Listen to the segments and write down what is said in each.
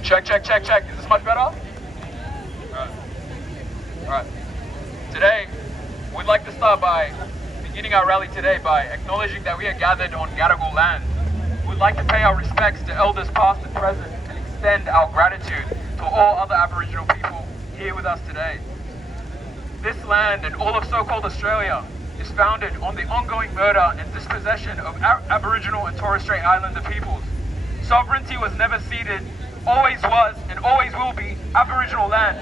Check, check, check, check. Is this much better? All right. Today, we'd like to start by beginning our rally today by acknowledging that we are gathered on Gadigal land. We'd like to pay our respects to elders past and present and extend our gratitude to all other Aboriginal people here with us today. This land and all of so-called Australia is founded on the ongoing murder and dispossession of Aboriginal and Torres Strait Islander peoples. Sovereignty was never ceded, always was and always will be Aboriginal land.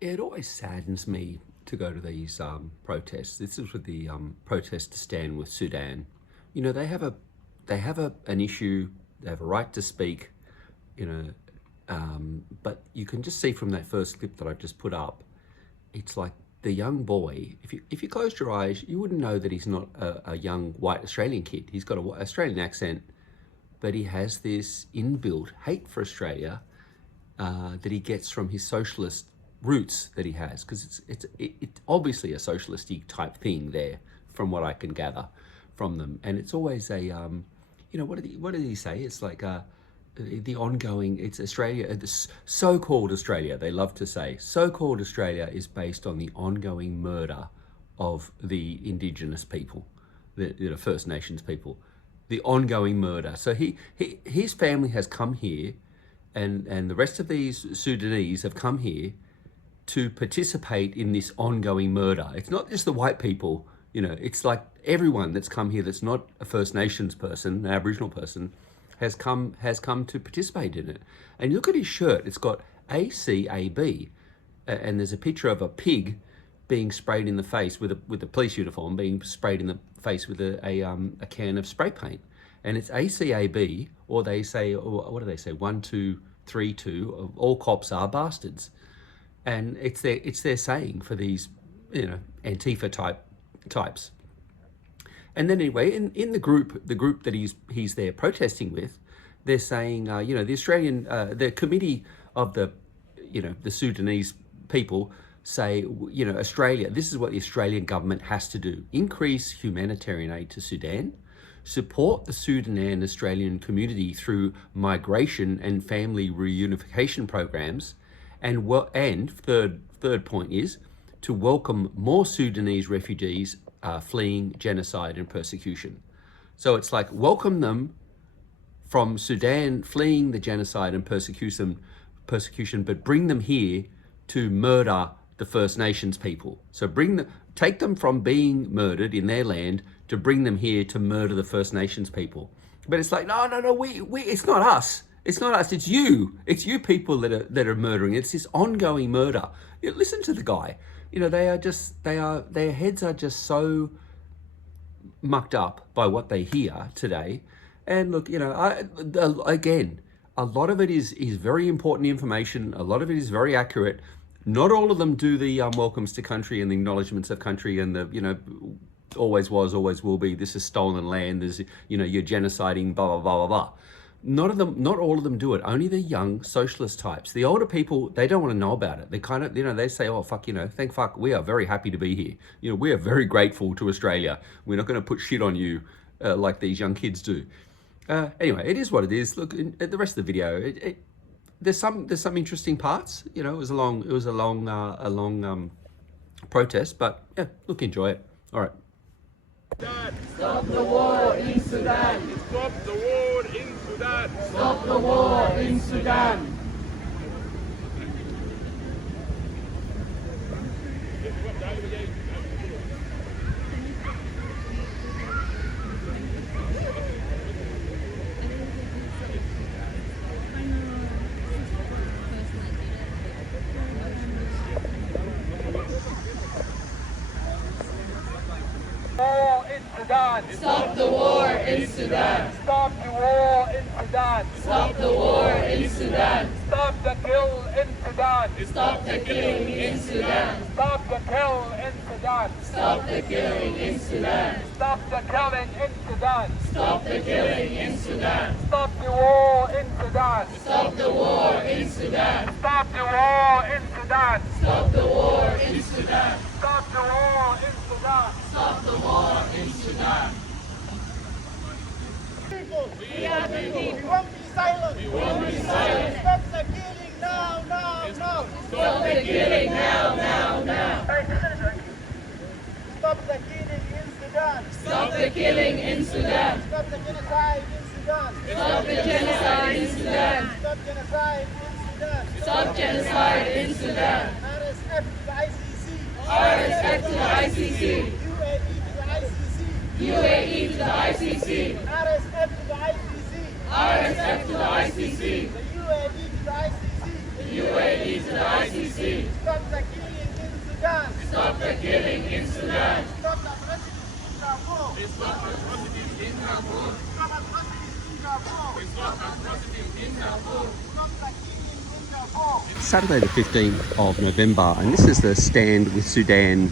It always saddens me to go to these protests. This is with the protest to stand with Sudan. You know, they have an issue. They have a right to speak. You know, but you can just see from that first clip that I just put up, it's like the young boy. If you closed your eyes, you wouldn't know that he's not a young white Australian kid. He's got an Australian accent, but he has this inbuilt hate for Australia that he gets from his socialist roots that he has, because it's obviously a socialistic type thing there, from what I can gather from them. And it's always a you know, what did he say? It's like the ongoing, it's Australia, this so-called Australia, they love to say, so-called Australia is based on the ongoing murder of the Indigenous people, the First Nations people, the ongoing murder. So his family has come here, and the rest of these Sudanese have come here to participate in this ongoing murder. It's not just the white people, you know, it's like everyone that's come here that's not a First Nations person, an Aboriginal person, has come to participate in it. And look at his shirt, it's got ACAB, and there's a picture of a pig being sprayed in the face with a police uniform, being sprayed in the face with a can of spray paint. And it's ACAB, or they say, or what do they say, 1, 2, 3, 2, all cops are bastards. And it's their saying for these, you know, Antifa types. And then anyway, in the group that he's there protesting with, they're saying, you know, the Australian, the committee of the, you know, the Sudanese people say, you know, Australia, this is what the Australian government has to do: increase humanitarian aid to Sudan, support the Sudan Australian community through migration and family reunification programs, and third point is to welcome more Sudanese refugees fleeing genocide and persecution. So it's like, welcome them from Sudan fleeing the genocide and persecution, but bring them here to murder the First Nations people. So take them from being murdered in their land to bring them here to murder the First Nations people. But it's like, no, it's not us. It's not us, it's you. It's you people that are murdering. It's this ongoing murder. You know, listen to the guy. You know, their heads are just so mucked up by what they hear today. And look, you know, again, a lot of it is very important information. A lot of it is very accurate. Not all of them do the welcomes to country and the acknowledgements of country and the, you know, always was, always will be, this is stolen land, there's, you know, you're genociding, blah, blah, blah, blah, blah. Not all of them do it. Only the young socialist types. The older people, they don't want to know about it. They kind of, you know, they say, oh, fuck, you know, thank fuck, we are very happy to be here. You know, we are very grateful to Australia. We're not going to put shit on you like these young kids do. Anyway, it is what it is. Look, at the rest of the video, there's some interesting parts. You know, it was a long protest, but yeah, look, enjoy it. All right. Stop the war in Sudan! Stop the war in Sudan! Stop the war in Sudan! Stop the war in Sudan! Stop the war in Sudan! Stop the war in Sudan! Stop the kill in Sudan! Stop the killing in Sudan! Stop the kill in Sudan! Stop the killing in Sudan! Stop the killing in Sudan! Stop the killing in Sudan! Stop the war in Sudan! Stop the war in Sudan! Stop the war in Sudan! Stop the war in Sudan! Stop the war in Sudan! Stop the war in We won't be silent. We won't be silent. Stop the killing now, now, now. Stop the killing now, now, now. Stop the killing in Sudan. Stop the killing in Sudan. Stop the genocide in Sudan. Stop the genocide in Sudan. Stop genocide in Sudan. Stop genocide in Sudan. RSF to the ICC. RSF to the ICC. UAE to the ICC. RSF to the ICC. RSF to the ICC. The UAE to the ICC. Stop the killing in Sudan. Stop the killing in Sudan. Stop the atrocities in Darfur. Stop atrocities in Darfur. Stop atrocities in Darfur. Stop the killing in Darfur. Saturday the 15th of November, and this is the Stand with Sudan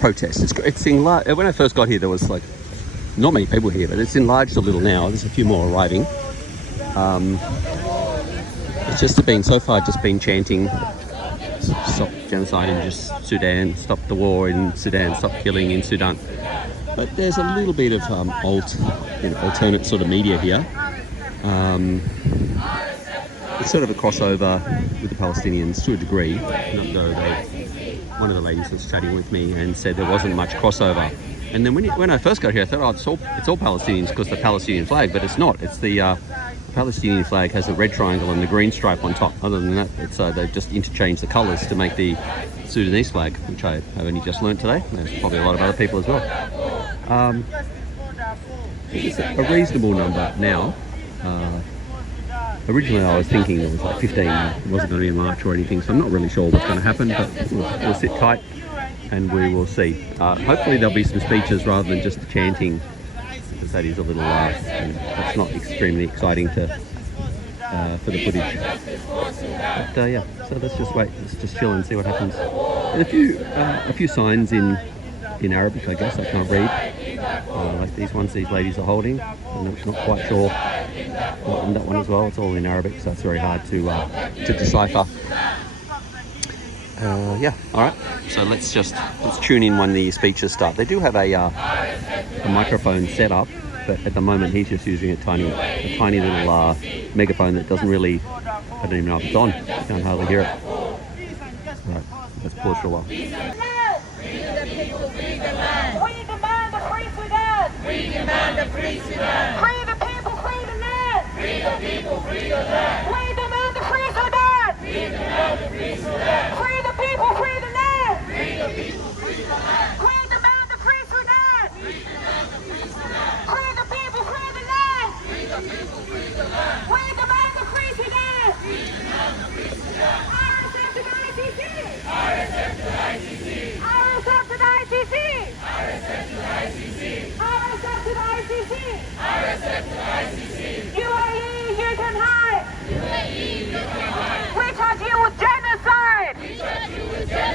protest. It's enlarged. When I first got here, there was like not many people here, but it's enlarged a little now. There's a few more arriving. It's just been chanting, stop genocide in Sudan, stop the war in Sudan, stop killing in Sudan. But there's a little bit of alternate sort of media here. It's sort of a crossover with the Palestinians to a degree, though one of the ladies was chatting with me and said there wasn't much crossover. And then when I first got here, I thought, it's all Palestinians because the Palestinian flag, but it's not. It's the Palestinian flag has a red triangle and the green stripe on top. Other than that, it's they've just interchanged the colours to make the Sudanese flag, which I have only just learnt today. There's probably a lot of other people as well. It's a reasonable number now. Originally I was thinking it was like 15, it wasn't going to be a march or anything, so I'm not really sure what's going to happen, but we'll sit tight and we will see. Hopefully there'll be some speeches rather than just the chanting, because that is a little, that's not extremely exciting for the footage. But yeah, so let's just wait, let's just chill and see what happens. And a few signs in Arabic, I guess, I can't read, like these ones these ladies are holding. I'm not quite sure. And that one as well, it's all in Arabic, so it's very hard to decipher. Yeah, alright, so let's tune in when the speeches start. They do have a microphone set up, but at the moment he's just using a tiny little megaphone that doesn't really, I don't even know if it's on, I can't hardly hear it. Alright, let's pause for a while. We demand a free Sudan. We demand a free Sudan. Free the people, free the land. Free the people, free the land. We demand a free Sudan. We demand a free Sudan. Free the people, free the land. Free the people, free the land. We demand a free Sudan. We demand a free Sudan. Free the people, free the land. Free the people, free the land. We demand a free Sudan. We demand a free Sudan. RSF to the ICC. RSF to the ICC. RSF to the ICC. RSF to the ICC. RSF to the ICC. RSF to the ICC. UAE, you can hide. UAE, you can hide. We charge you with genocide. We charge you with genocide.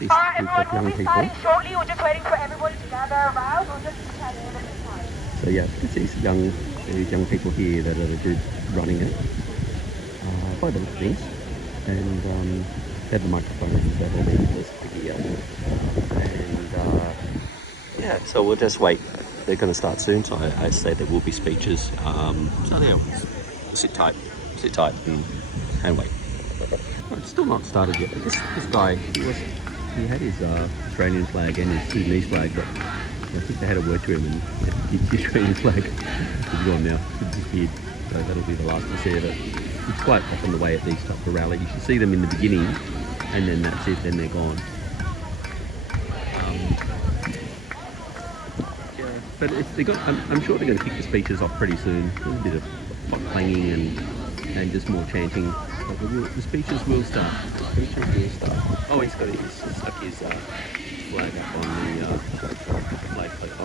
these Alright, group everyone of will young be people. starting shortly. We're just waiting for everybody to gather around. We'll just chat in a bit of time. So yeah, it's these young people here that are the group running it, by the look of things, and they have the microphone and they've all been listening here. And yeah, so we'll just wait. They're going to start soon, so I say there will be speeches. So yeah, sit tight and wait. Well, it's still not started yet. But this guy, he had his Australian flag and his Sudanese flag, but I think they had a word to him, and the Australian flag is gone now. It's disappeared. So that'll be the last to see of it. It's quite often the way at these type of rallies. You see them in the beginning, and then that's it. Then they're gone. But I'm sure they're going to kick the speeches off pretty soon. There's a bit of clanging and just more chanting. But the speeches will start. Oh, he's stuck his flag up on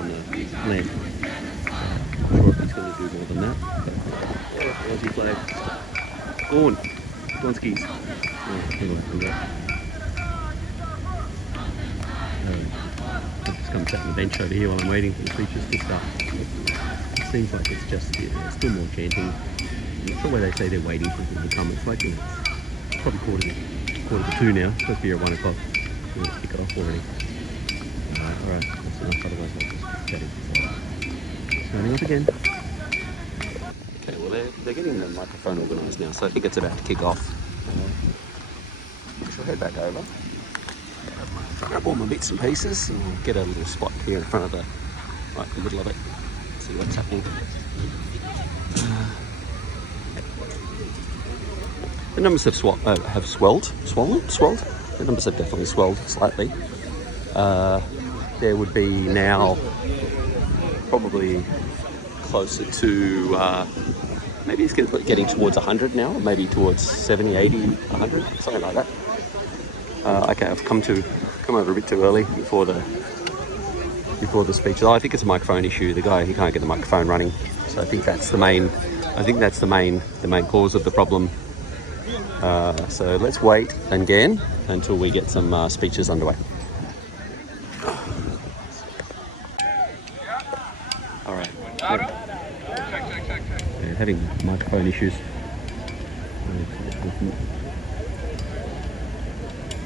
the lamp. I'm not sure if he's going to do more than that. But Aussie flag. Go on skis. Oh, hang on. I'll just come sit on the bench over here while I'm waiting for the speeches to start. It seems like it's just still more chanting. I'm not sure why they say they're waiting for people to come. It's like, it's probably quarter to 2 now. It's supposed to be at 1 o'clock. We're going to kick it off already. Alright, that's enough, otherwise I'll just keep chatting. Starting off again. Okay, well they're getting the microphone organised now, so I think it's about to kick off. So I'll head back over. Grab all my bits and pieces and we'll get a little spot here in front of right in the middle of it. See what's happening. The numbers have swelled. The numbers have definitely swelled slightly. There would be now probably closer to maybe it's getting towards 100 now, or maybe towards 70, 80, 100, something like that. Okay, I've come over a bit too early before the speech. I think it's a microphone issue. The guy, he can't get the microphone running, so I think that's the main cause of the problem. So let's wait again until we get some speeches underway. All right. Yeah, having microphone issues.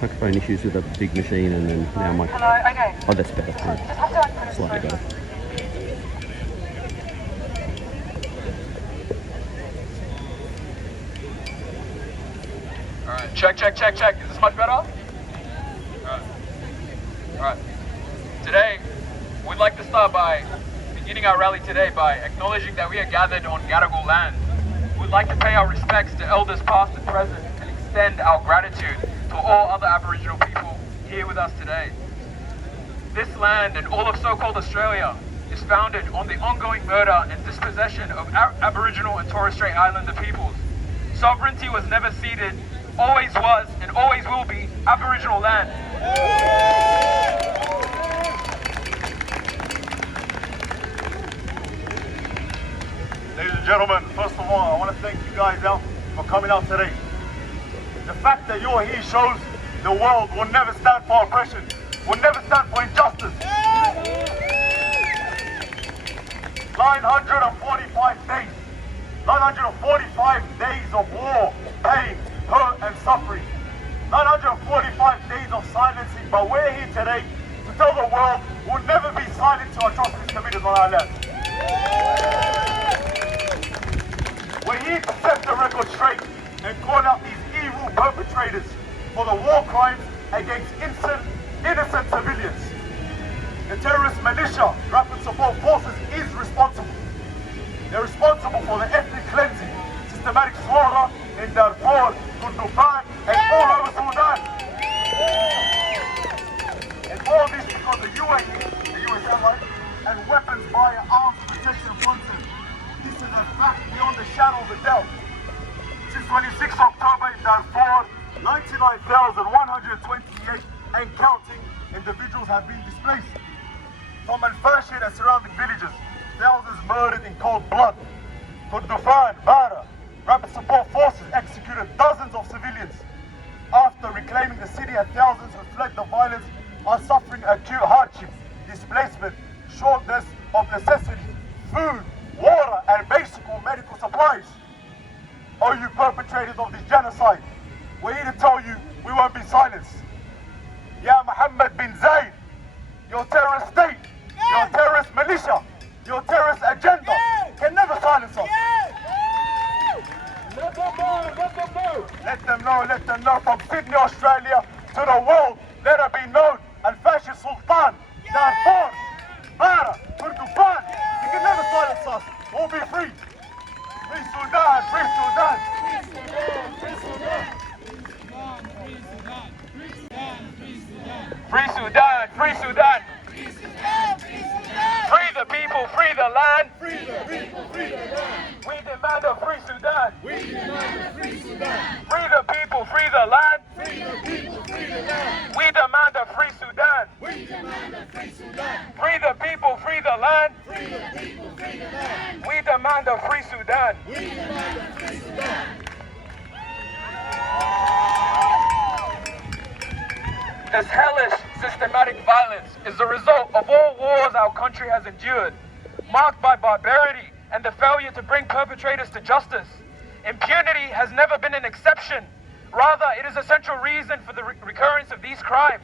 Microphone issues with a big machine, and then now Hello, okay. Oh, that's better. Yeah. Slightly better. Alright, check. Is this much better? Alright. Today, we'd like to start by beginning our rally today by acknowledging that we are gathered on Gadigal land. We'd like to pay our respects to elders past and present and extend our gratitude to all other Aboriginal people here with us today. This land and all of so-called Australia is founded on the ongoing murder and dispossession of Aboriginal and Torres Strait Islander peoples. Sovereignty was never ceded, always was and always will be Aboriginal land. Ladies and gentlemen, first of all, I want to thank you guys out for coming out today. The fact that you're here shows the world will never stand for oppression, will never stand for injustice. 945 days of war, pain, hurt and suffering. 945 days of silencing, but we're here today to tell the world we'll never be silent to atrocities committed on our land. We're here to set the record straight and call out these evil perpetrators for the war crimes against innocent civilians. The terrorist militia, Rapid Support Forces, is responsible. They're responsible for the ethnic cleansing, systematic slaughter in Darfur, Nuba, and all over Sudan. And all this because the UAE, the US allies, and weapons via arms protection funds. This is a fact beyond the shadow of a doubt. Since 26 October in Darfur, 99,128 and counting individuals have been displaced. From El-Fasher and surrounding villages, thousands murdered in cold blood. Kordofan, Bara, Rapid Support Forces executed dozens of civilians. After reclaiming the city, and thousands have fled the violence are suffering acute hardship, displacement, shortness of necessities, food, water, and basic medical supplies. Oh, you perpetrators of this genocide, we're here to tell you we won't be silenced. Ya Mohammed bin Zayed, your terrorist state, your terrorist militia, your terrorist agenda can never silence us. Let them know, let them know. Let them know from Sydney, Australia to the world. Let it be known. El-Fasher Sultan, Darfur, Bara, Kurdufan. You can never silence us. We'll be free. Free Sudan, free Sudan. Free Sudan, free Sudan. Free the people, free the land. Free the people, free the land. We demand a free Sudan. We demand a free Sudan. Free the people, free the land. Free the people, free the land. We demand a free Sudan. We demand a free Sudan. Free the people, free the land. Free the people, free the land. We demand a free Sudan. We demand a free Sudan. This hellish, systematic violence is the result of all wars our country has endured, marked by barbarity and the failure to bring perpetrators to justice. Impunity has never been an exception. Rather, it is a central reason for the recurrence of these crimes.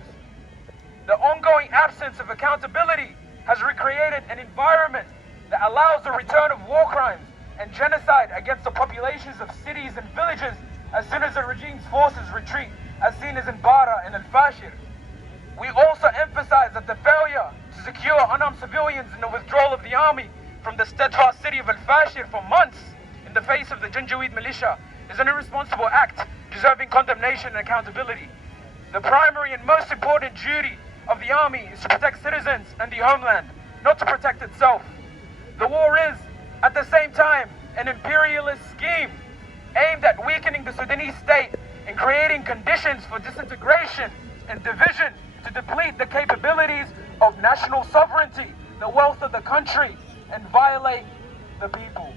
The ongoing absence of accountability has recreated an environment that allows the return of war crimes and genocide against the populations of cities and villages as soon as the regime's forces retreat, as seen as in Bara and El-Fasher. We also emphasize that the failure to secure unarmed civilians and the withdrawal of the army from the steadfast city of El-Fasher for months in the face of the Janjaweed militia is an irresponsible act deserving condemnation and accountability. The primary and most important duty of the army is to protect citizens and the homeland, not to protect itself. The war is, at the same time, an imperialist scheme aimed at weakening the Sudanese state and creating conditions for disintegration and division to deplete the capabilities of national sovereignty, the wealth of the country, and violate the people.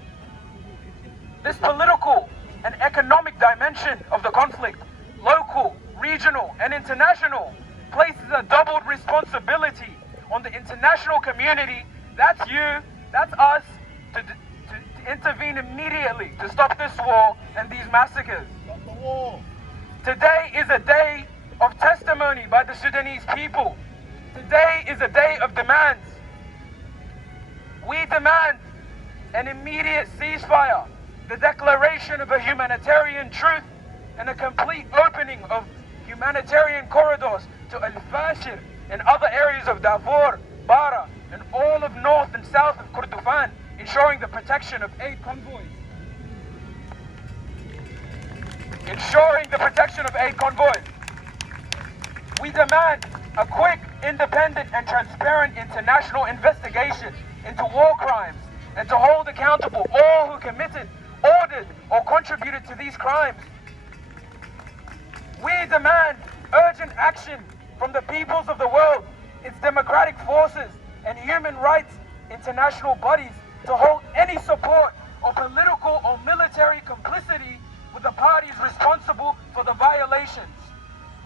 This political and economic dimension of the conflict, local, regional, and international, places a doubled responsibility on the international community, that's you, that's us, to intervene immediately to stop this war and these massacres. Stop the war. Today is a day of testimony by the Sudanese people. Today is a day of demands. We demand an immediate ceasefire, the declaration of a humanitarian truth, and a complete opening of humanitarian corridors to El-Fasher and other areas of Darfur, Bara, and all of north and south of Kurdufan, ensuring the protection of aid convoys. We demand a quick, independent, and transparent international investigation into war crimes and to hold accountable all who committed, ordered, or contributed to these crimes. We demand urgent action from the peoples of the world, its democratic forces, and human rights international bodies to hold any support or political or military complicity with the parties responsible for the violations.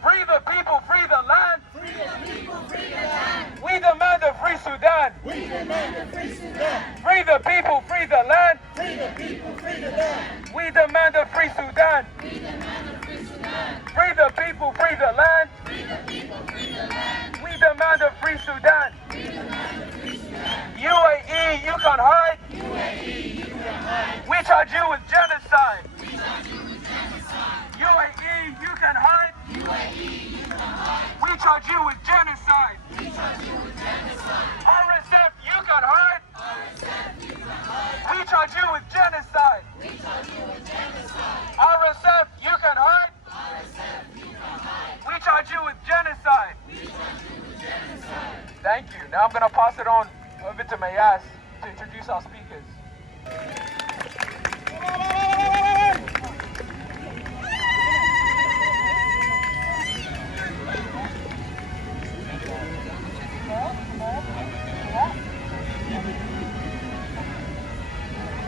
Free the people, free the land. Free the people, free the land. We demand a free Sudan. We demand a free Sudan. Free the people, free the land. Free the people, free the land. We demand a free Sudan. We demand a free Sudan. Free the people, free the land. Free the people, free the land. We demand a free Sudan. We demand a free Sudan. UAE, you can hide. UAE, you can hide. We charge you with genocide. We charge you with genocide. UAE, you can hide. UAE, you can hide. We charge you with genocide. We charge you with genocide. RSF, you can hide. RSF, you can hide. We charge you with genocide. We charge you with genocide. RSF, you can hide. RSF, you can hide. We charge you with genocide. We charge you with genocide. Thank you. Now I'm going to pass it on over to Mayas to introduce our speakers.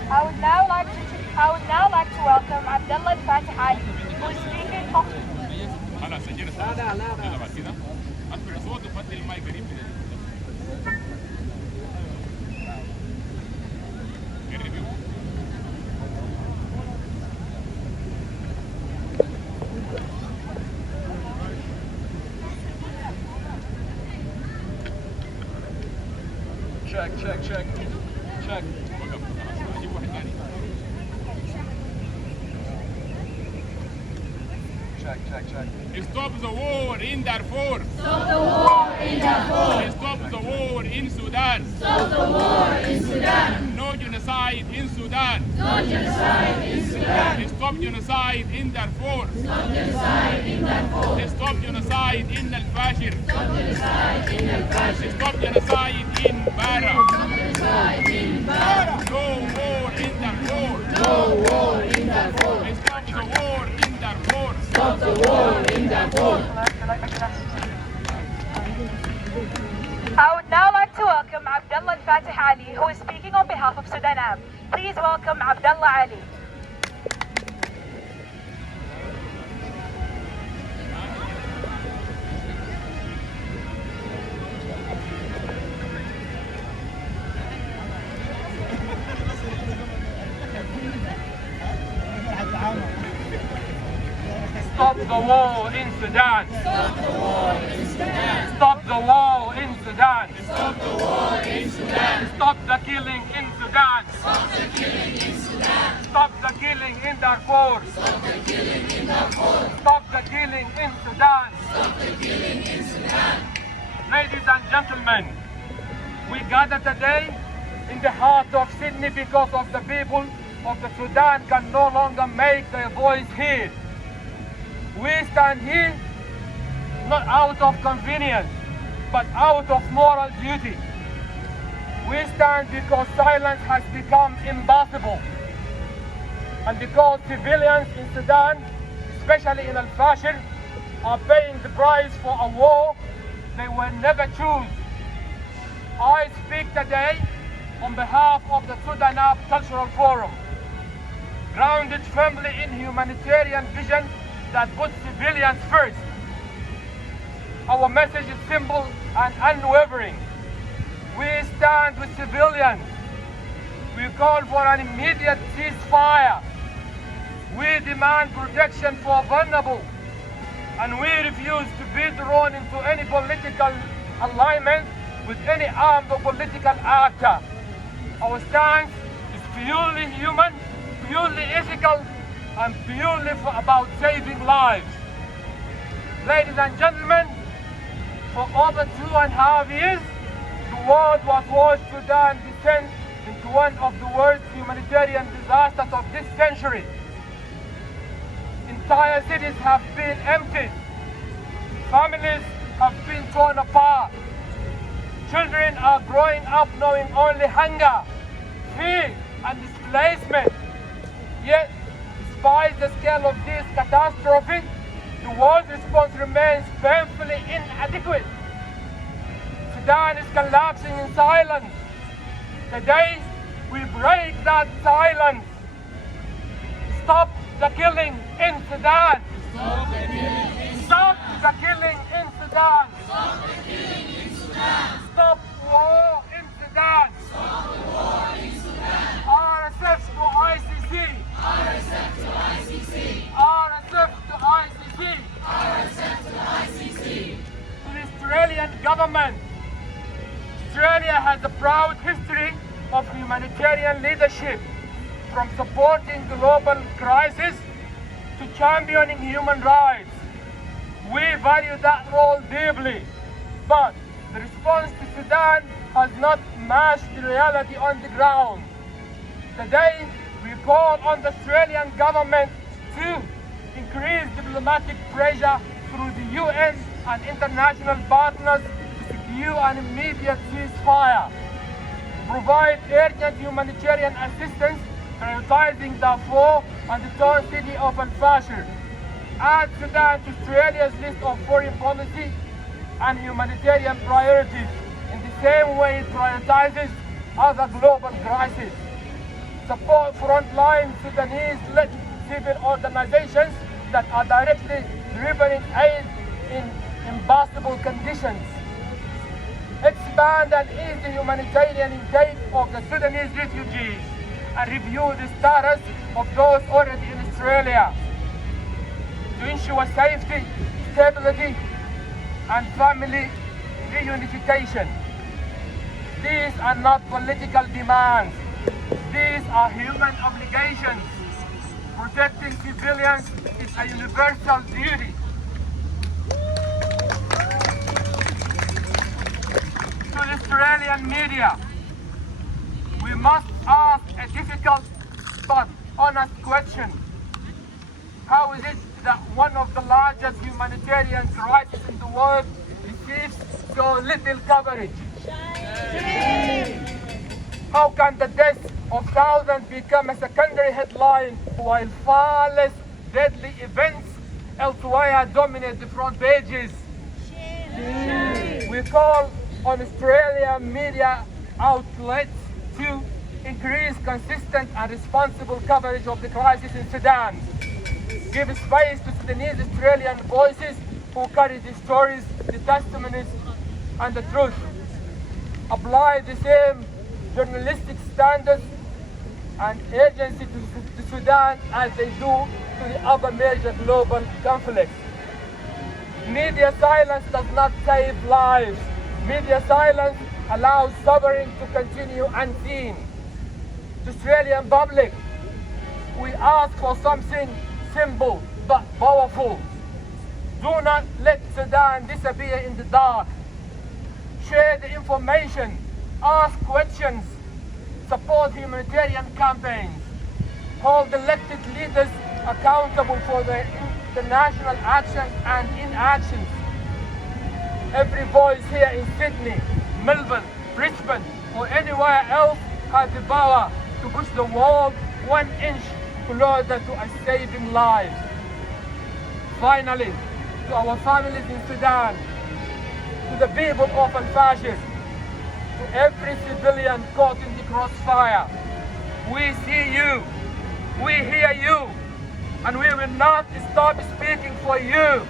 I would now like to welcome Abdelah al-Fatih Ali, who is speaking. Check. Check. Stop the war in Darfur. Stop the war in Darfur. Stop the war in Sudan. Stop the war in Sudan. No genocide in Sudan. No genocide in Sudan. Stop genocide in Darfur. Stop genocide in Darfur. Stop genocide in El-Fasher. Stop genocide in El-Fasher. Stop genocide in Bara. Stop genocide in Bara. No war in Darfur. No war in Darfur. Stop the war in Darfur. Stop the war in Darfur. I would now like to welcome Abdelah Al-Fatih Ali, who is speaking on behalf of Sudan. Please welcome Abdelah Ali. Stop the war in Sudan. Stop the war in Sudan. Stop the war in Sudan. Stop the war in Sudan. Stop the killing in Sudan. Stop the killing in Sudan. Stop the killing in Darfur. Stop the killing in Darfur. Stop the killing in Sudan. Stop the killing in Sudan. Ladies and gentlemen, we gather today in the heart of Sydney because of the people of the Sudan can no longer make their voice heard. We stand here not out of convenience, but out of moral duty. We stand because silence has become impossible, and because civilians in Sudan, especially in El-Fasher, are paying the price for a war they will never choose. I speak today on behalf of the Sudan Cultural Forum, grounded firmly in humanitarian vision that puts civilians first. Our message is simple and unwavering. We stand with civilians. We call for an immediate ceasefire. We demand protection for vulnerable, and we refuse to be drawn into any political alignment with any armed or political actor. Our stance is purely human, purely ethical, and purely about saving lives. Ladies and gentlemen, for over 2.5 years, the world was watched Sudan descend into one of the worst humanitarian disasters of this century. Entire cities have been emptied. Families have been torn apart. Children are growing up knowing only hunger, fear, and displacement. Yet, despite the scale of this catastrophe, the world's response remains painfully inadequate. Sudan is collapsing in silence. Today, we break that silence. Stop the killing in Sudan. Stop the killing in Sudan. Stop the killing in Sudan. Stop the killing in Sudan. Stop war in Sudan. Stop the war in Sudan. RSF to ICC. RSF to ICC. RSF to ICC. RSF to ICC. To the Australian government. Australia has a proud history of humanitarian leadership, from supporting global crisis to championing human rights. We value that role deeply, but the response to Sudan has not matched the reality on the ground. Today, we call on the Australian government to increase diplomatic pressure through the UN and international partners to secure an immediate ceasefire, provide urgent humanitarian assistance, prioritizing Darfur and the torn city of El-Fasher, add Sudan to Australia's list of foreign policy and humanitarian priorities in the same way it prioritizes other global crises. Support frontline Sudanese-led civil organizations that are directly delivering aid in impossible conditions. Expand and ease the humanitarian intake of the Sudanese refugees and review the status of those already in Australia to ensure safety, stability, and family reunification. These are not political demands. These are human obligations. Protecting civilians is a universal duty. To the Australian media, we must ask a difficult but honest question. How is it that one of the largest humanitarian crises in the world receives so little coverage? How can the death of thousands become a secondary headline while far less deadly events elsewhere dominate the front pages? We call on Australian media outlets to increase consistent and responsible coverage of the crisis in Sudan. Give space to Sudanese Australian voices who carry the stories, the testimonies, and the truth. Apply the same journalistic standards and urgency to Sudan as they do to the other major global conflicts. Media silence does not save lives. Media silence allows suffering to continue unseen. The Australian public, we ask for something simple but powerful. Do not let Sudan disappear in the dark. Share the information, ask questions, support humanitarian campaigns, hold elected leaders accountable for their international actions and inactions. Every voice here in Sydney, Melbourne, Brisbane, or anywhere else has the power to push the world 1 inch closer to a saving lives. Finally, to our families in Sudan, to the people of El-Fasher, to every civilian caught in the crossfire, we see you, we hear you, and we will not stop speaking for you.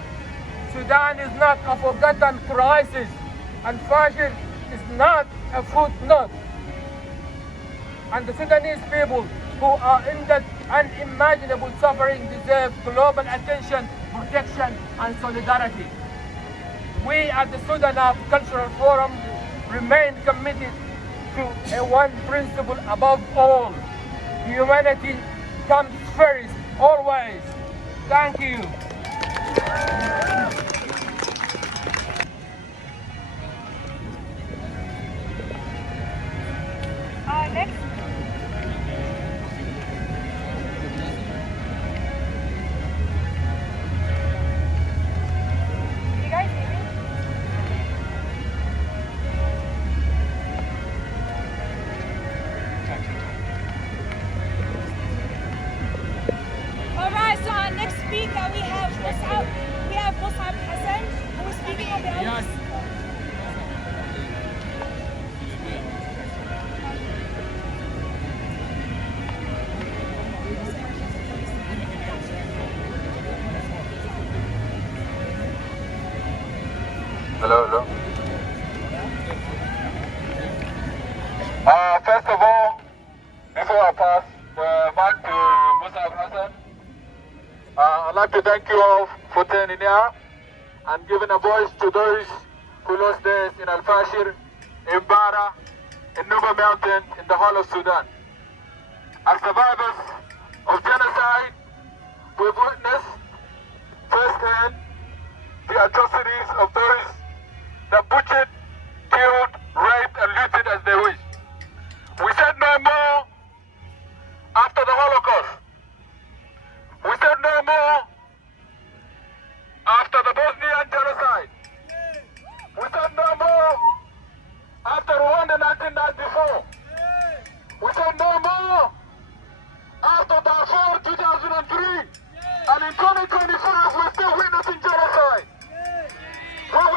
Sudan is not a forgotten crisis, and Fashar is not a footnote. And the Sudanese people who are in that unimaginable suffering deserve global attention, protection, and solidarity. We at the Sudan Cultural Forum remain committed to a one principle above all. Humanity comes first, always. Thank you. Next. You guys hear me? Alright, so our next speaker we have Mustafa Hassan, who is speaking on behalf of Hello. First of all, before I pass the mic to Mustafa Hassan, I'd like to thank you all for turning out and giving a voice to those who lost theirs in El-Fasher, in Bara, in Nuba Mountain, in the whole of Sudan. As survivors of genocide, we've witnessed firsthand the atrocities of those that butchered, killed, raped, and looted as they wished. We said no more after the Holocaust. We said no more after the Bosnian genocide. We said no more after Rwanda 1994. We said no more after Darfur 2003. And in 2025, we're still witnessing genocide. We're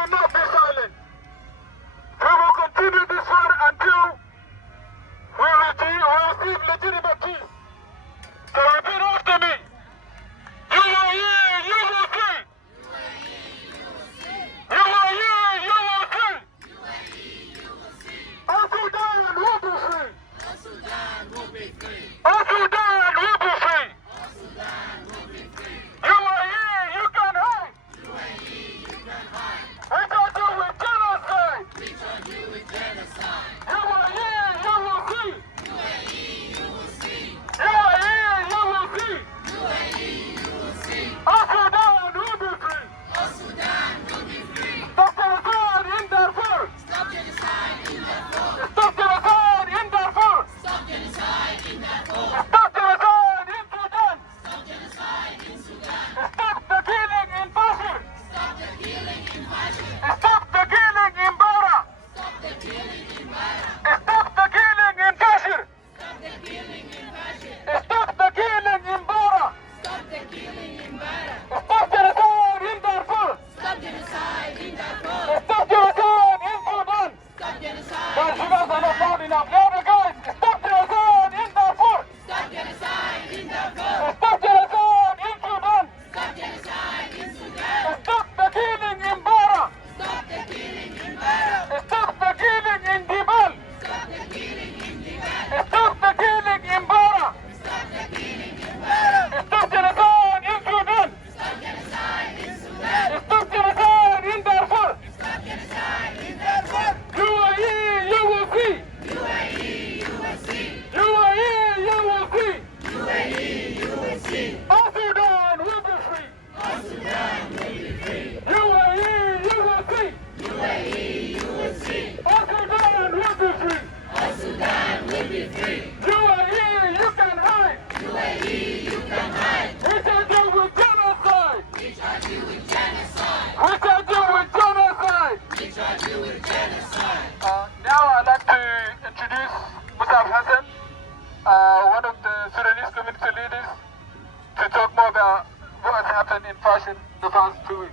in the past 2 weeks.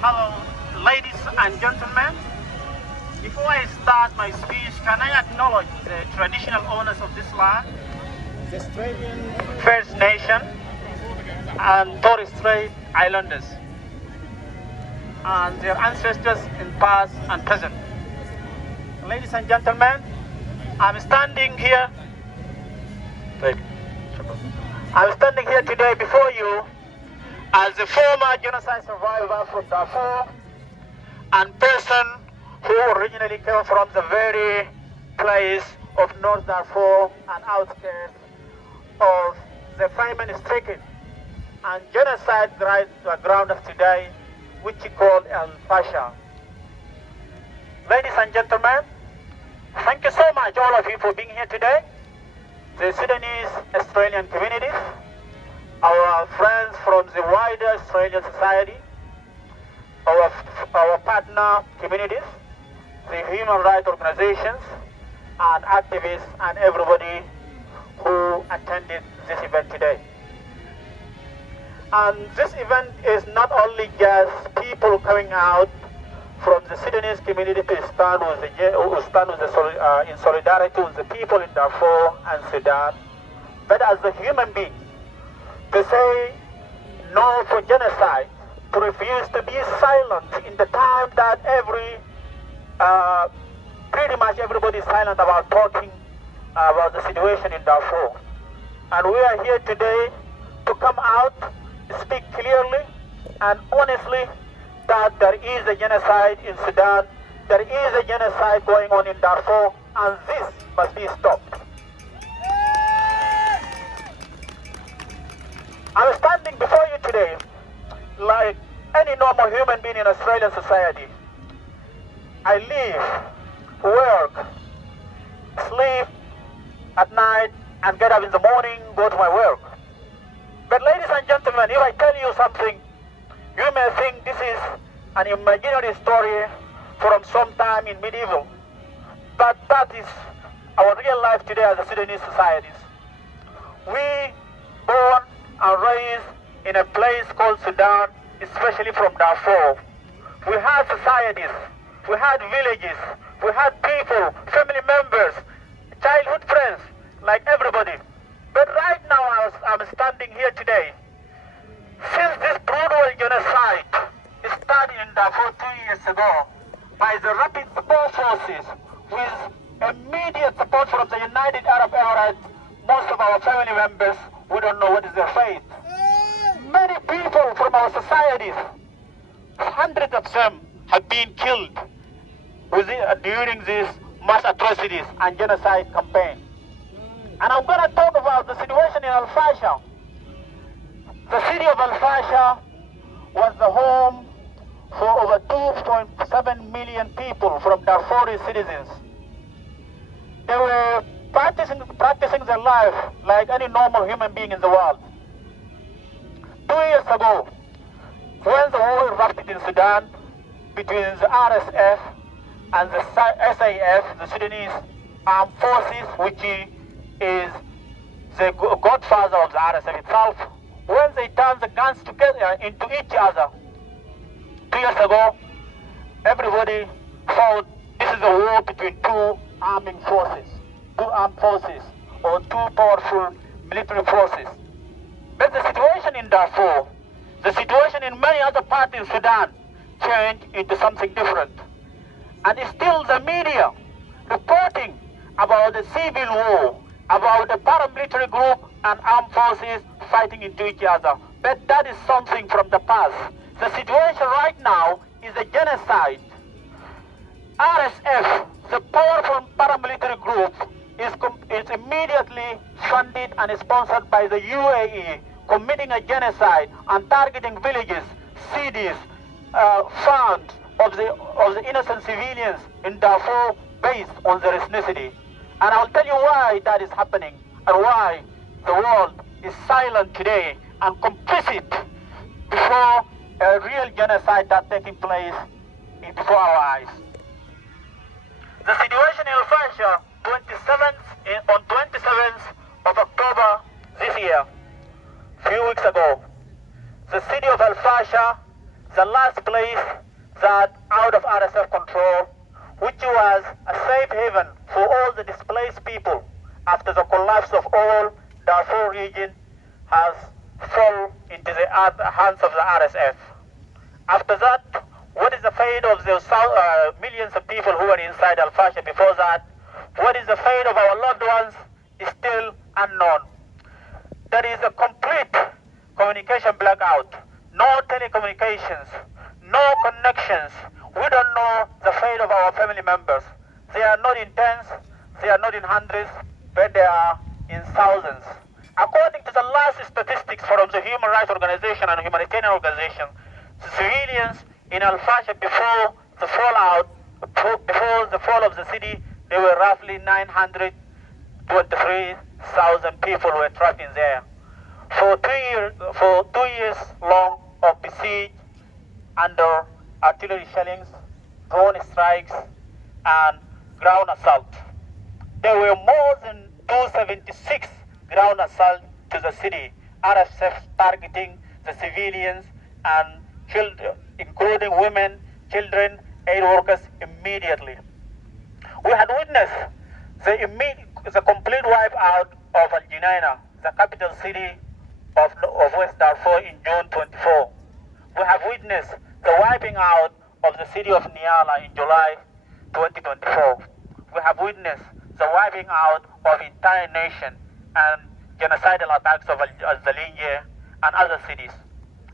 Hello, ladies and gentlemen. Before I start my speech, can I acknowledge the traditional owners of this land, the Australian First Nation and Torres Strait Islanders, and their ancestors in past and present. Ladies and gentlemen, I'm standing here today before you as a former genocide survivor from Darfur and person who originally came from the very place of North Darfur and outskirts of the famine-stricken and genocide ground of today, which he called El-Fasher. Ladies and gentlemen, thank you so much, all of you, for being here today. The Sudanese Australian communities, our friends from the wider Australian society, our partner communities, the human rights organizations and activists, and everybody who attended this event today. And this event is not only just people coming out from the Sudanese community to stand in solidarity with the people in Darfur and Sudan, but as a human being, to say no for genocide, to refuse to be silent in the time that pretty much everybody is silent about talking about the situation in Darfur. And we are here today to come out, speak clearly and honestly that there is a genocide in Sudan, there is a genocide going on in Darfur, and this must be stopped. I'm standing before you today like any normal human being in Australian society. I live, work, sleep at night, and get up in the morning, go to my work. But ladies and gentlemen, if I tell you something, you may think this is an imaginary story from some time in medieval. But that is our real life today as a Sudanese societies. We born and raised in a place called Sudan, especially from Darfur. We had societies, we had villages, we had people, family members, childhood friends, like everybody. But right now I'm standing here today. Since this brutal genocide started in Darfur 2 years ago by the rapid support forces with immediate support from the United Arab Emirates, most of our family members, we don't know what is their fate. Many people from our societies, hundreds of them, have been killed during these mass atrocities and genocide campaign. And I'm going to talk about the situation in El-Fasher. The city of El-Fasher was the home for over 2.7 million people from Darfuri citizens. They were practicing their life like any normal human being in the world. 2 years ago, when the war erupted in Sudan between the RSF and the SAF, the Sudanese Armed Forces, which is the godfather of the RSF itself, when they turned the guns together into each other 2 years ago, everybody thought this is a war between two armed forces or two powerful military forces. But the situation in Darfur, the situation in many other parts in Sudan changed into something different. And it's still the media reporting about the civil war, about the paramilitary group and armed forces fighting into each other. But that is something from the past. The situation right now is a genocide. RSF, the powerful paramilitary group, is immediately funded and sponsored by the UAE, committing a genocide and targeting villages, cities, farms of the innocent civilians in Darfur based on their ethnicity. And I'll tell you why that is happening and why the world is silent today and complicit before a real genocide that's taking place before our eyes. The situation in El-Fasher on 27th of October this year, few weeks ago, the city of El-Fasher, the last place that out of RSF control, which was a safe haven for all the displaced people after the collapse of all Darfur region, has fallen into the hands of the RSF. After that, what is the fate of the millions of people who were inside El-Fasher before that? What is the fate of our loved ones is still unknown. There is a complete communication blackout, no telecommunications, no connections. We don't know the fate of our family members. They are not in tens, they are not in hundreds, but they are in thousands. According to the last statistics from the human rights organization and humanitarian organization, the civilians in El-Fasher before the fallout, before the fall of the city, there were roughly 923,000 people who were trapped in there. For 2 years long of besiege under artillery shellings, drone strikes, and ground assault. There were more than 276 ground assaults to the city, RSF targeting the civilians and children, including women, children, aid workers immediately. We had witnessed the complete wipe out of Al-Junaina, the capital city of West Darfur in June 24. We have witnessed the wiping out of the city of Niala in July 2024. We have witnessed the wiping out of entire nation and genocidal attacks of Al-Zalinje and other cities.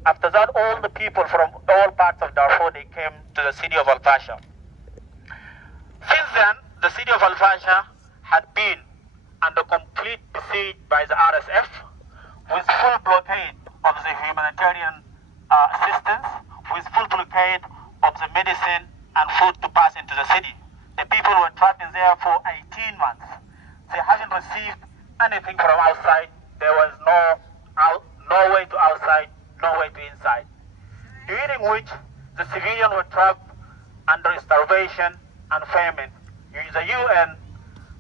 After that, all the people from all parts of Darfur, they came to the city of El-Fasher. Since then, the city of El-Fasher had been under complete siege by the RSF, with full blockade of the humanitarian assistance, with full blockade of the medicine and food to pass into the city. The people were trapped in there for 18 months. They haven't received anything from outside. There was no way to outside, no way to inside. During which the civilians were trapped under starvation and famine. The UN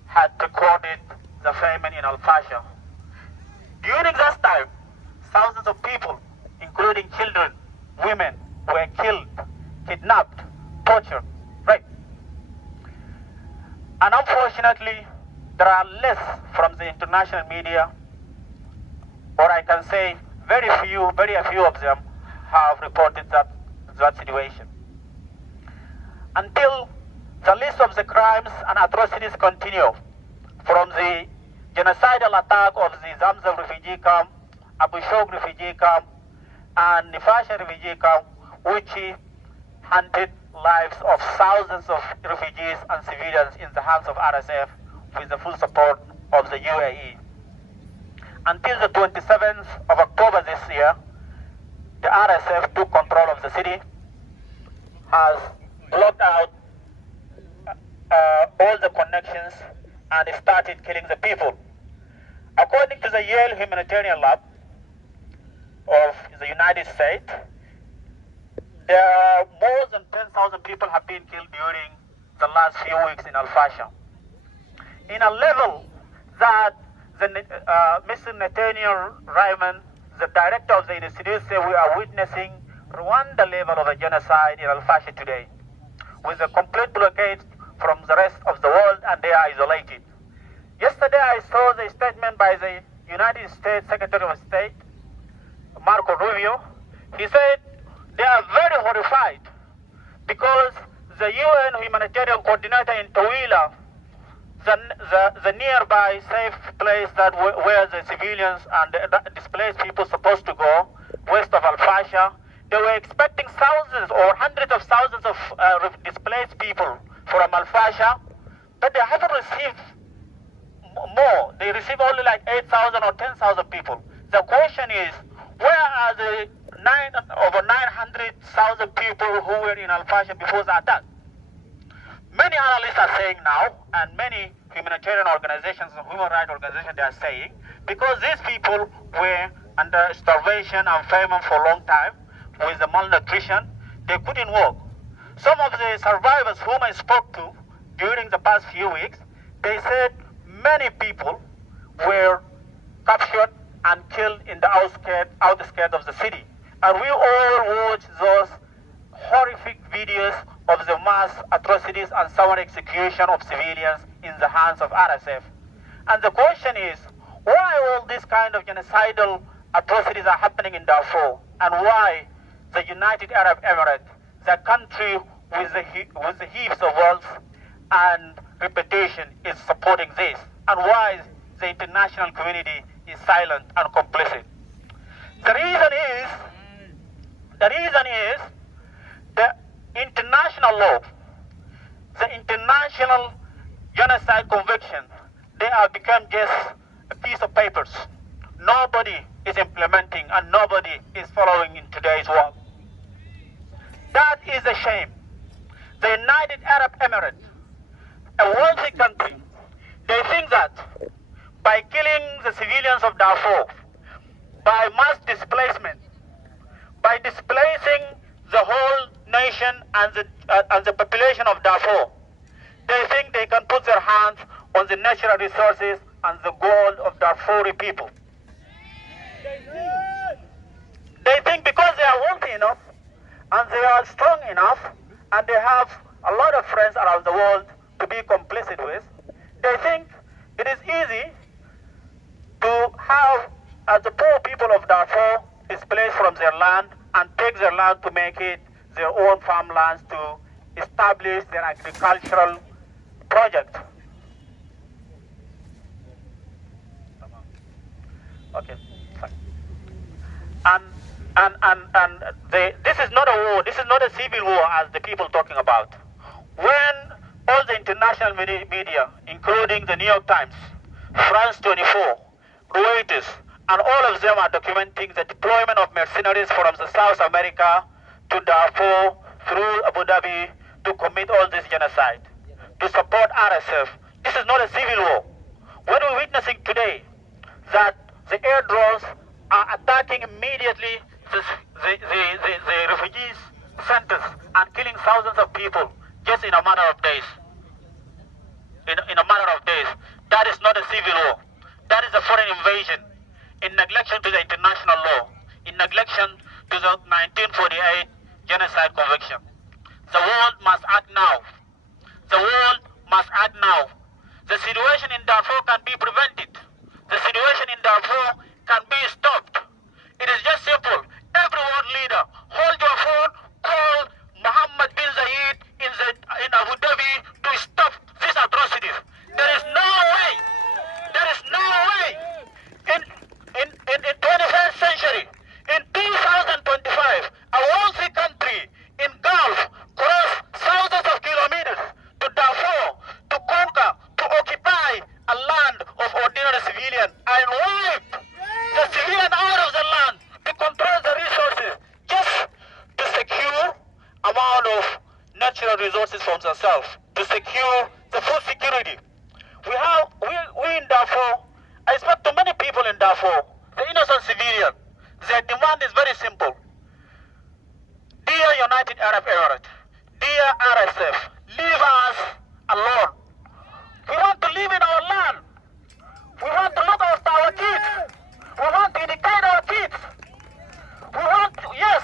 had recorded the famine in El-Fasher. During this time, thousands of people, including children, women, were killed, kidnapped, tortured, raped. And unfortunately, there are less from the international media, or I can say very few of them have reported that situation. Until the list of the crimes and atrocities continue, from the genocidal attack of the Zamzam refugee camp, Abu Shouk refugee camp, and El-Fasher refugee camp, which hunted lives of thousands of refugees and civilians in the hands of RSF with the full support of the UAE. Until the 27th of October this year, the RSF took control of the city, has blocked out all the connections, and started killing the people. According to the Yale Humanitarian Lab of the United States, there are more than 10,000 people have been killed during the last few weeks in El-Fasher. In a level that Mr. Nathaniel Ryman, the director of the institute, said we are witnessing Rwanda level of a genocide in El-Fasher today, with a complete blockade from the rest of the world, and they are isolated. Yesterday I saw the statement by the United States Secretary of State, Marco Rubio. He said they are very horrified because the UN humanitarian coordinator in Tawila, the nearby safe place that where the civilians and the displaced people supposed to go, west of El-Fasher, they were expecting thousands or hundreds of thousands of displaced people from El-Fasher, but they haven't received more. They received only like 8,000 or 10,000 people. The question is, where are the over 900,000 people who were in El-Fasher before the attack? Many analysts are saying now, and many humanitarian organizations and human rights organizations, they are saying, because these people were under starvation and famine for a long time, with the malnutrition, they couldn't work. Some of the survivors whom I spoke to during the past few weeks, they said many people were captured and killed in the outskirts of the city. And we all watch those horrific videos of the mass atrocities and summer execution of civilians in the hands of RSF. And the question is, why all these kind of genocidal atrocities are happening in Darfur, and why the United Arab Emirates, the country with the heaps of wealth and reputation, is supporting this, and why the international community is silent and complicit? The reason is the international law, the international genocide conviction. They have become just a piece of papers. Nobody is implementing and nobody is following in today's world. That is a shame. The United Arab Emirates, a wealthy country, they think that by killing the civilians of Darfur, by mass displacement, by displacing the whole nation and the population of Darfur, they think they can put their hands on the natural resources and the gold of Darfuri people. They think because they are wealthy enough and they are strong enough and they have a lot of friends around the world to be complicit with, they think it is easy to have the poor people of Darfur displaced from their land and take their land to make it their own farmlands to establish their agricultural project. Okay, fine. This is not a war, this is not a civil war as the people talking about. When all the international media, including the New York Times, France 24, Reuters, and all of them are documenting the deployment of mercenaries from the South America to Darfur through Abu Dhabi to commit all this genocide, to support RSF. This is not a civil war. What we're witnessing today, that the air drones are attacking immediately the refugees centers and killing thousands of people just in a matter of days. In a matter of days. That is not a civil war. That is a foreign invasion in neglection to the international law, in neglection to the 1948 genocide conviction. The world must act now. The world must act now. The situation in Darfur can be prevented. The situation in Darfur can be stopped. It is just simple. Every world leader, hold your phone, call Mohammed bin Zayed in Abu Dhabi to stop these atrocities. There is no way. There is no way. In 21st century, in 2025, a wealthy country in Gulf crossed thousands of kilometers to Darfur to conquer, to occupy a land of ordinary civilians and wipe the civilian out of the land to control the resources just to secure amount of natural resources for themselves, to secure the food security. We in Darfur, I spoke to many people in Darfur, the innocent civilian. Their demand is very simple. Dear United Arab Emirates, dear RSF, leave us alone. We want to live in our land. We want to look after our kids. We want to educate our kids. Yes,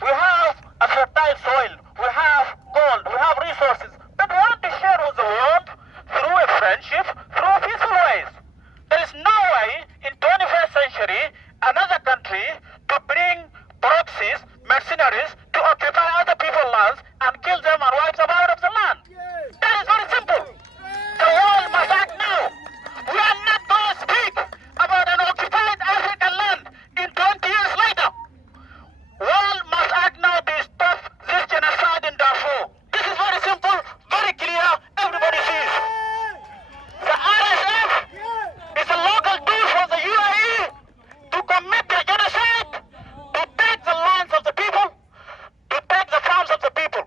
we have a fertile soil. We have gold. We have resources. But we want to share with the world through a friendship, through peaceful ways. There is no way in 21st century another country to bring proxies, mercenaries, to occupy other people's lands and kill them and wipe them out of the land. That is very simple. The world must act now. We are not going to speak about an occupied African land in 20 years later. World must act now to stop this genocide in Darfur. This is very simple, very clear, everybody sees. The RSF is a local tool for the UAE to commit the genocide, to take the lands of the people, to take the farms of the people.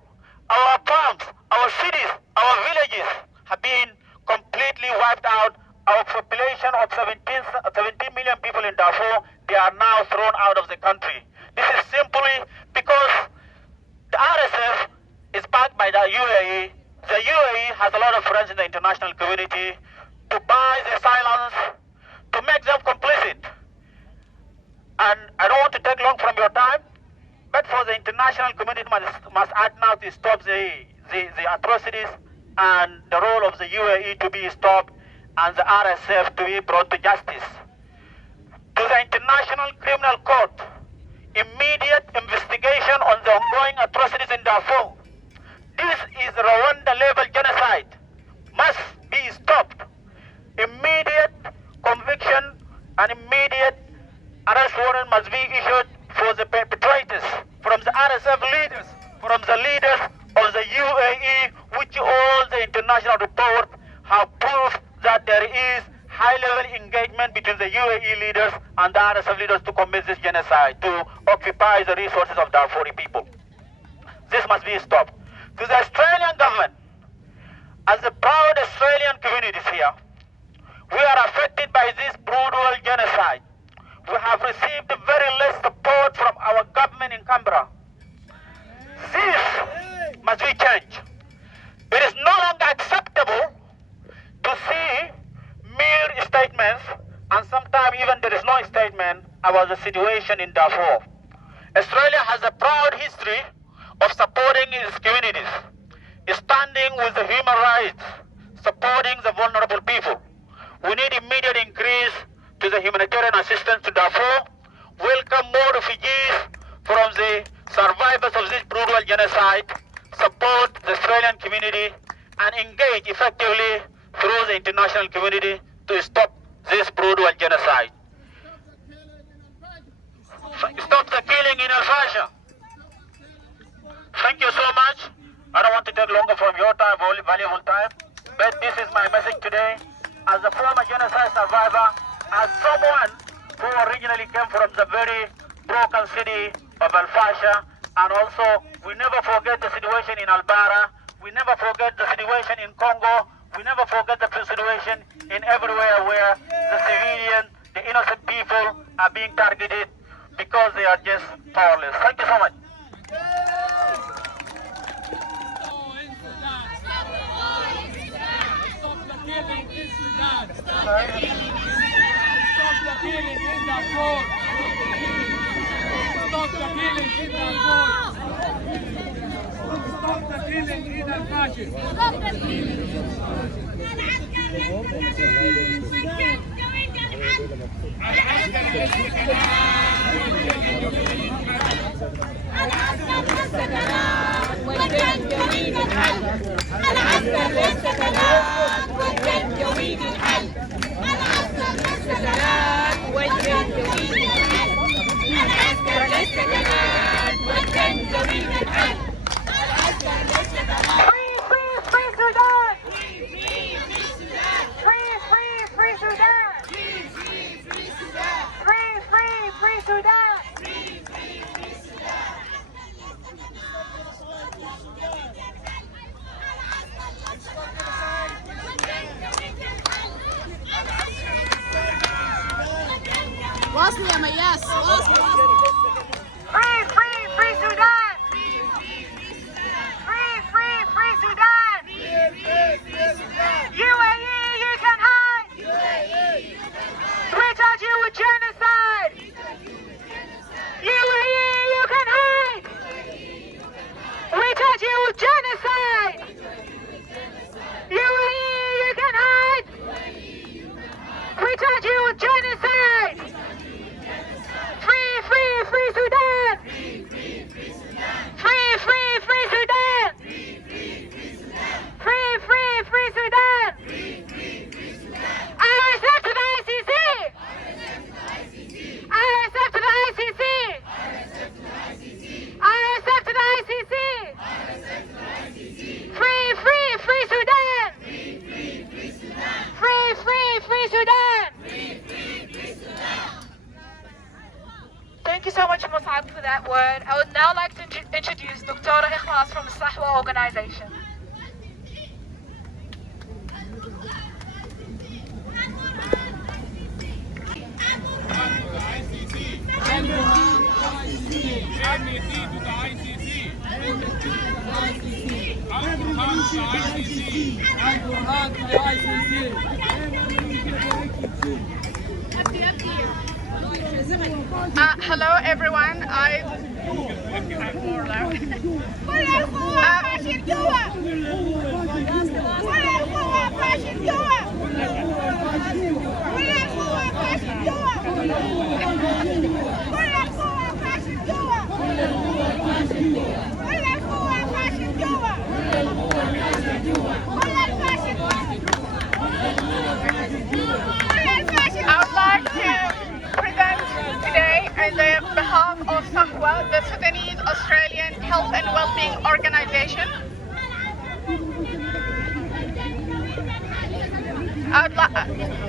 Our farms, our cities, our villages have been completely wiped out. Our population of 17 million people in Darfur, they are now thrown out of the country. This is simply because the RSF is backed by the UAE. The UAE has a lot of friends in the international community to buy the silence, to to make them complicit. And I don't want to take long from your time, but for the international community must act now to stop the atrocities and the role of the UAE to be stopped and the RSF to be brought to justice. To the International Criminal Court, immediate investigation on the ongoing atrocities in Darfur. This is Rwanda-level genocide. Must be stopped. Immediate conviction and immediate arrest warrant must be issued for the perpetrators, from the RSF leaders, from the leaders of the UAE, which all the international reports have proved that there is high-level engagement between the UAE leaders and the RSF leaders to commit this genocide, to occupy the resources of Darfuri people. This must be stopped. To the Australian government, as the proud Australian communities here, we are affected by this brutal genocide. We have received very less support from our government in Canberra. This must be changed. It is no longer acceptable to see mere statements, and sometimes even there is no statement about the situation in Darfur. Australia has a proud history of supporting its communities, standing with the human rights, supporting the vulnerable people. We need immediate increase to the humanitarian assistance to Darfur, welcome more refugees from the survivors of this brutal genocide, support the Australian community, and engage effectively through the international community to stop this brutal genocide. Stop the killing in El-Fasher. Thank you so much. I don't want to take longer from your time, valuable time, but this is my message today. As a former genocide survivor, as someone who originally came from the very broken city of El-Fasher, and also we never forget the situation in Al-Bara, we never forget the situation in Congo, we never forget the situation in everywhere where the civilian, the innocent people are being targeted because they are just powerless. Thank you so much. Killing in Sudan. Stop the killing in Darfur. Stop the killing in Darfur. Stop the killing in El-Fasher. Stop the killing. واصل يا مياس واصل Free, free, free Sudan! Free, free, free Sudan! UAE, you can hide! We charge you with genocide! UAE, you can hide! We charge you with genocide! UAE, you can hide! We charge you with genocide! Free, free, free Sudan! Free, free, free Sudan! Free, free, free Sudan! RSF to the ICC! RSF to the ICC! RSF to the ICC! Free, free, free Sudan! Free, free, free Sudan! Thank you so much, Musab, for that word. I would now like to introduce Dr. Ekhlas from the Sahwa organization. Hello everyone. I would like to present today on behalf of SAHWA, the Sudanese Australian Health and Wellbeing Organisation.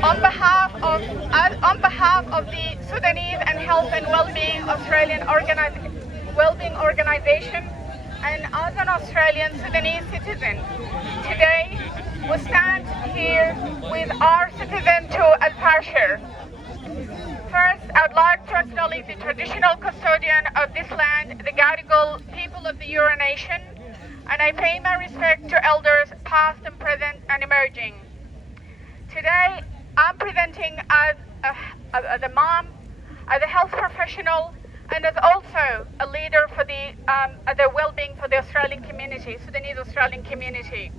On behalf of the Sudanese and Health and Wellbeing Australian Wellbeing Organisation, and as an Australian Sudanese citizen, today we stand here with our citizen to El-Fasher. First, I'd like to acknowledge the traditional custodian of this land, the Gadigal people of the Eora Nation, and I pay my respect to elders past and present and emerging. Today, I'm presenting as a mom, as a health professional, and as also a leader for the well-being for the Australian community, Sudanese Australian community.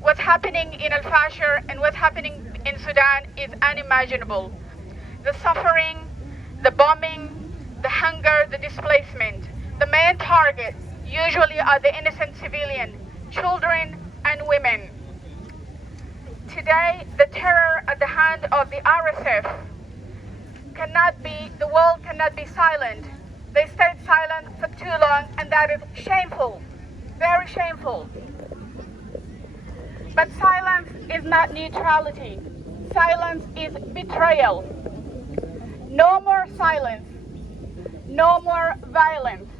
What's happening in El-Fasher and what's happening in Sudan is unimaginable. The suffering, the bombing, the hunger, the displacement. The main targets usually are the innocent civilian, children and women. Today, the terror at the hand of the RSF the world cannot be silent. They stayed silent for too long, and that is shameful, very shameful. But silence is not neutrality. Silence is betrayal. No more silence, no more violence.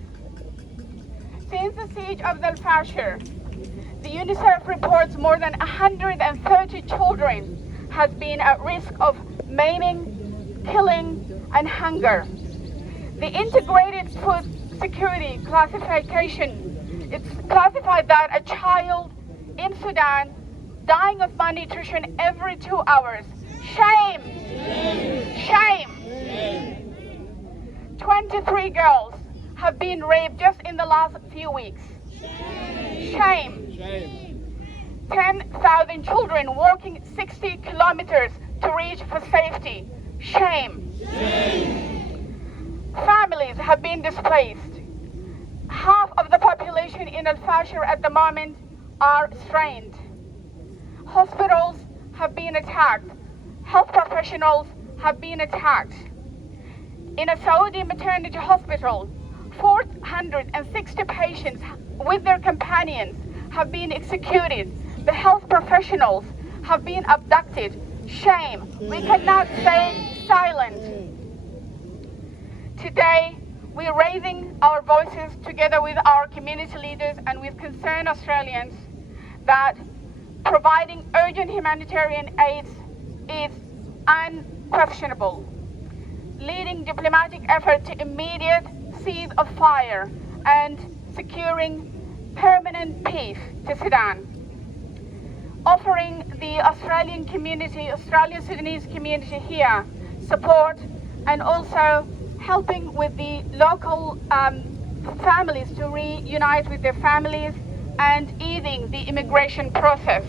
Since the siege of El-Fasher, the UNICEF reports more than 130 children has been at risk of maiming, killing, and hunger. The Integrated Food Security Classification, it's classified that a child in Sudan dying of malnutrition every 2 hours. Shame! Shame! 23 girls have been raped just in the last few weeks. Shame! 10,000 children walking 60 kilometers to reach for safety. Shame! Families have been displaced. Half of the population in El-Fasher at the moment are strained. Hospitals have been attacked. Health professionals have been attacked. In a Saudi maternity hospital, 460 patients with their companions have been executed. The health professionals have been abducted. Shame. We cannot stay silent. Today, we're raising our voices together with our community leaders and with concerned Australians that providing urgent humanitarian aid is unquestionable. Leading diplomatic effort to immediate cease of fire and securing permanent peace to Sudan. Offering the Australian community, Australian Sudanese community here, support, and also helping with the local families to reunite with their families and easing the immigration process.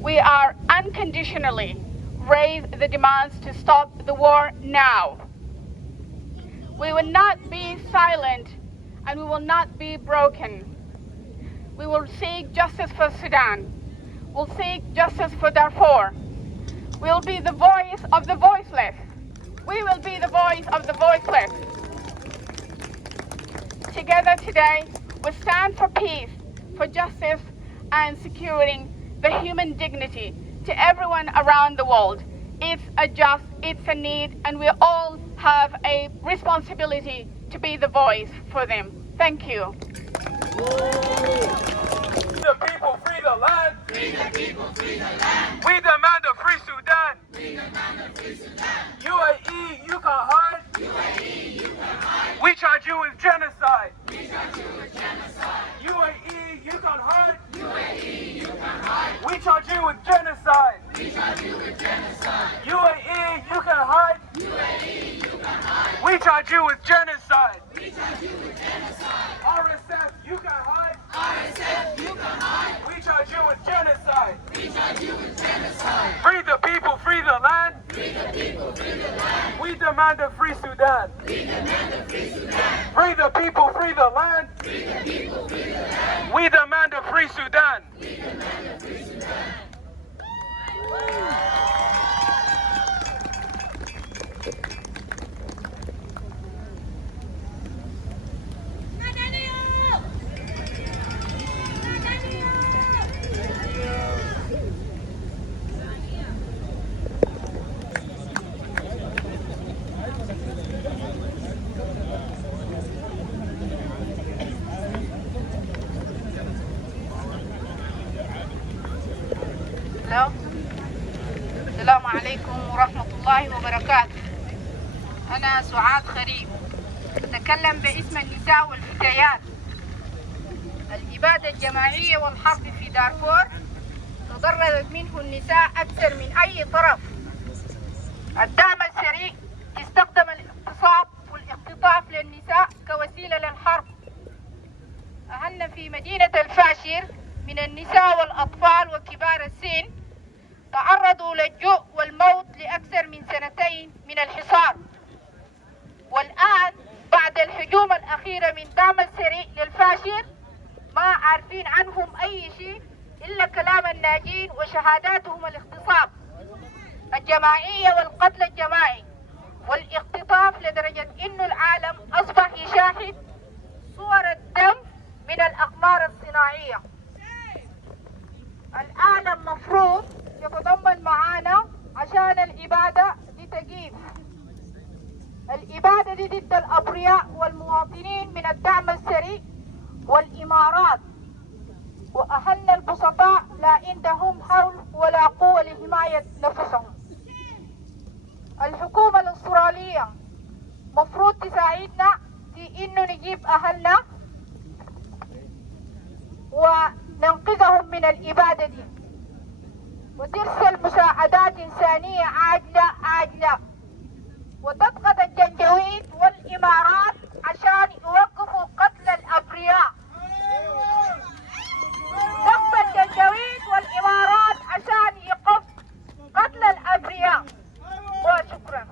We are unconditionally raise the demands to stop the war now. We will not be silent and we will not be broken. We will seek justice for Sudan. We'll seek justice for Darfur. We'll be the voice of the voiceless. We will be the voice of the voiceless. Together today, we stand for peace, for justice, and securing the human dignity to everyone around the world. It's a need, and we all have a responsibility to be the voice for them. Thank you. The people free the land. Free the people, free the land. We demand a free Sudan. We demand a free Sudan. UAE, you can hide. UAE, you can hide. We charge you with genocide. We charge you with genocide. UAE, you can hide. UAE, you can hide. We charge you with genocide. We charge you with genocide. UAE, you can hide. UAE, you can charge you with genocide. We charge you with genocide. RSF, you can hide. RSF, you can hide. We charge you with genocide. We charge you with genocide. Free the people, free the land. Free the people, free the land. We demand a free Sudan. We demand a free Sudan. Free the people, free the land. Free the people, free the land. We demand a free Sudan. We demand a free Sudan. السلام عليكم ورحمة الله وبركاته. أنا سعاد خريب، أتكلم باسم النساء والفتيات. الإبادة الجماعية والحرب في دارفور تضررت منه النساء أكثر من أي طرف. الدعم السريع استخدم الاغتصاب والاختطاف للنساء كوسيلة للحرب. أهلنا في مدينة الفاشر من النساء والأطفال وكبار السن تعرضوا للجوع والموت لأكثر من 2 من الحصار. والآن بعد الهجوم الأخير من دعم السريع للفاشر ما عارفين عنهم أي شيء إلا كلام الناجين وشهاداتهم الاغتصاب الجماعية والقتل الجماعي والاختطاف، لدرجة إنه العالم أصبح يشاهد صور الدم من الأقمار الصناعية. العالم مفروض يتضمن معانا عشان الإبادة دي تقيف. الإبادة دي ضد الأبرياء والمواطنين من الدعم السريع والإمارات، وأهلنا البسطاء لا عندهم حول ولا قوة لحماية نفسهم. الحكومة الأسترالية مفروض تساعدنا في إنه نجيب أهلنا وننقذهم من الإبادة دي، وترسل مساعدات إنسانية عاجلة وتضغط الجنجويد والإمارات عشان يوقفوا قتل الأبرياء. ضغط الجنجويد والإمارات عشان يوقف قتل الأبرياء. وشكرا.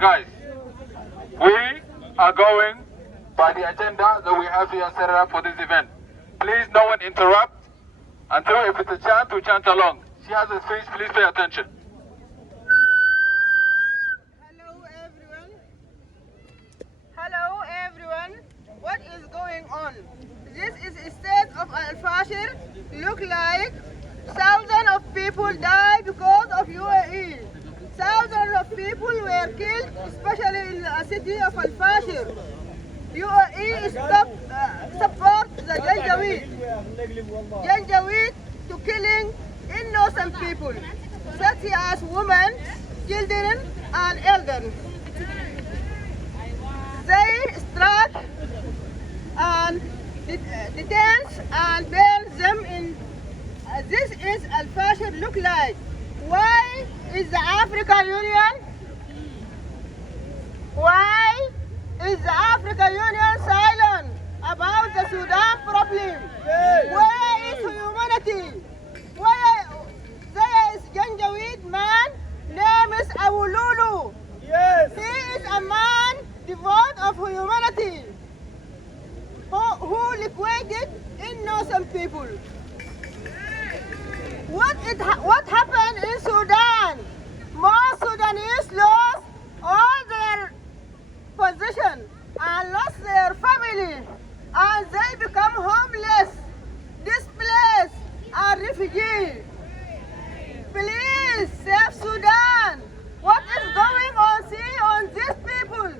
Guys, we are going by the agenda that we have here set up for this event. Please, no one interrupt until if it's a chant, we chant along. She has a speech, please pay attention. Hello everyone. What is going on? This is a state of El-Fasher. Look like thousands of people died because of UAE. Thousands of people were killed, especially in the city of El-Fasher. UAE support the Janjaweed to killing innocent people, such as women, children, and elders. They struck and detains and burns them in. This is El-Fasher look like. Why is the African Union? Why is the African Union silent about the Sudan problem? Where is humanity? Where there is Janjaweed man name is Awululu. Yes. He is a man devoid of humanity who liquidated innocent people. What happened in Sudan? Most Sudanese lost all their possession and lost their family, and they become homeless, displaced, and refugees. Please save Sudan. What is going on? See on these people,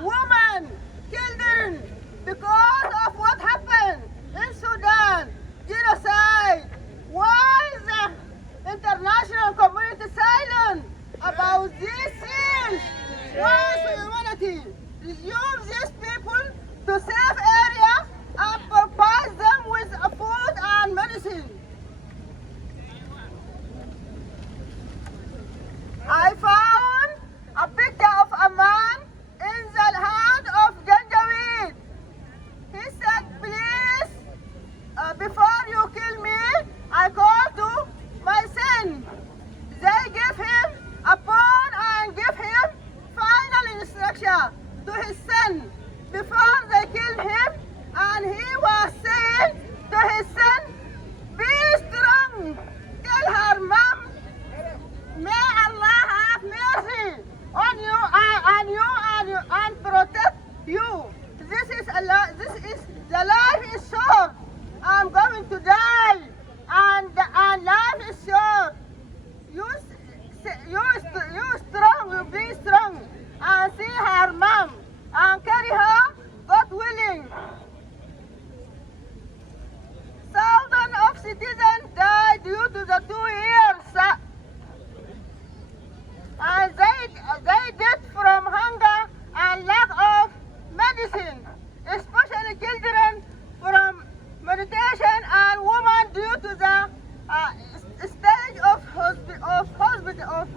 women, children, because of what happened in Sudan, genocide. Why is the international community silent about these things? Why is humanity use these people to safe area and provide them with food and medicine? I found a picture of a man in the hand of Janjaweed. He said, please, before you kill me, I call to my son. They give him a phone and give him final instruction to his son before they kill him, and he was saying to his son, be strong, tell her mom, may Allah have mercy on you and protect you. This is the life is short. I'm going to die, and life is short. You strong, you be strong, and see her mom and carry her, God willing. Thousands of citizens died due to the 2 years, and they died from hunger and lack of medicine, especially children from meditation and women due to the stage of hospitals.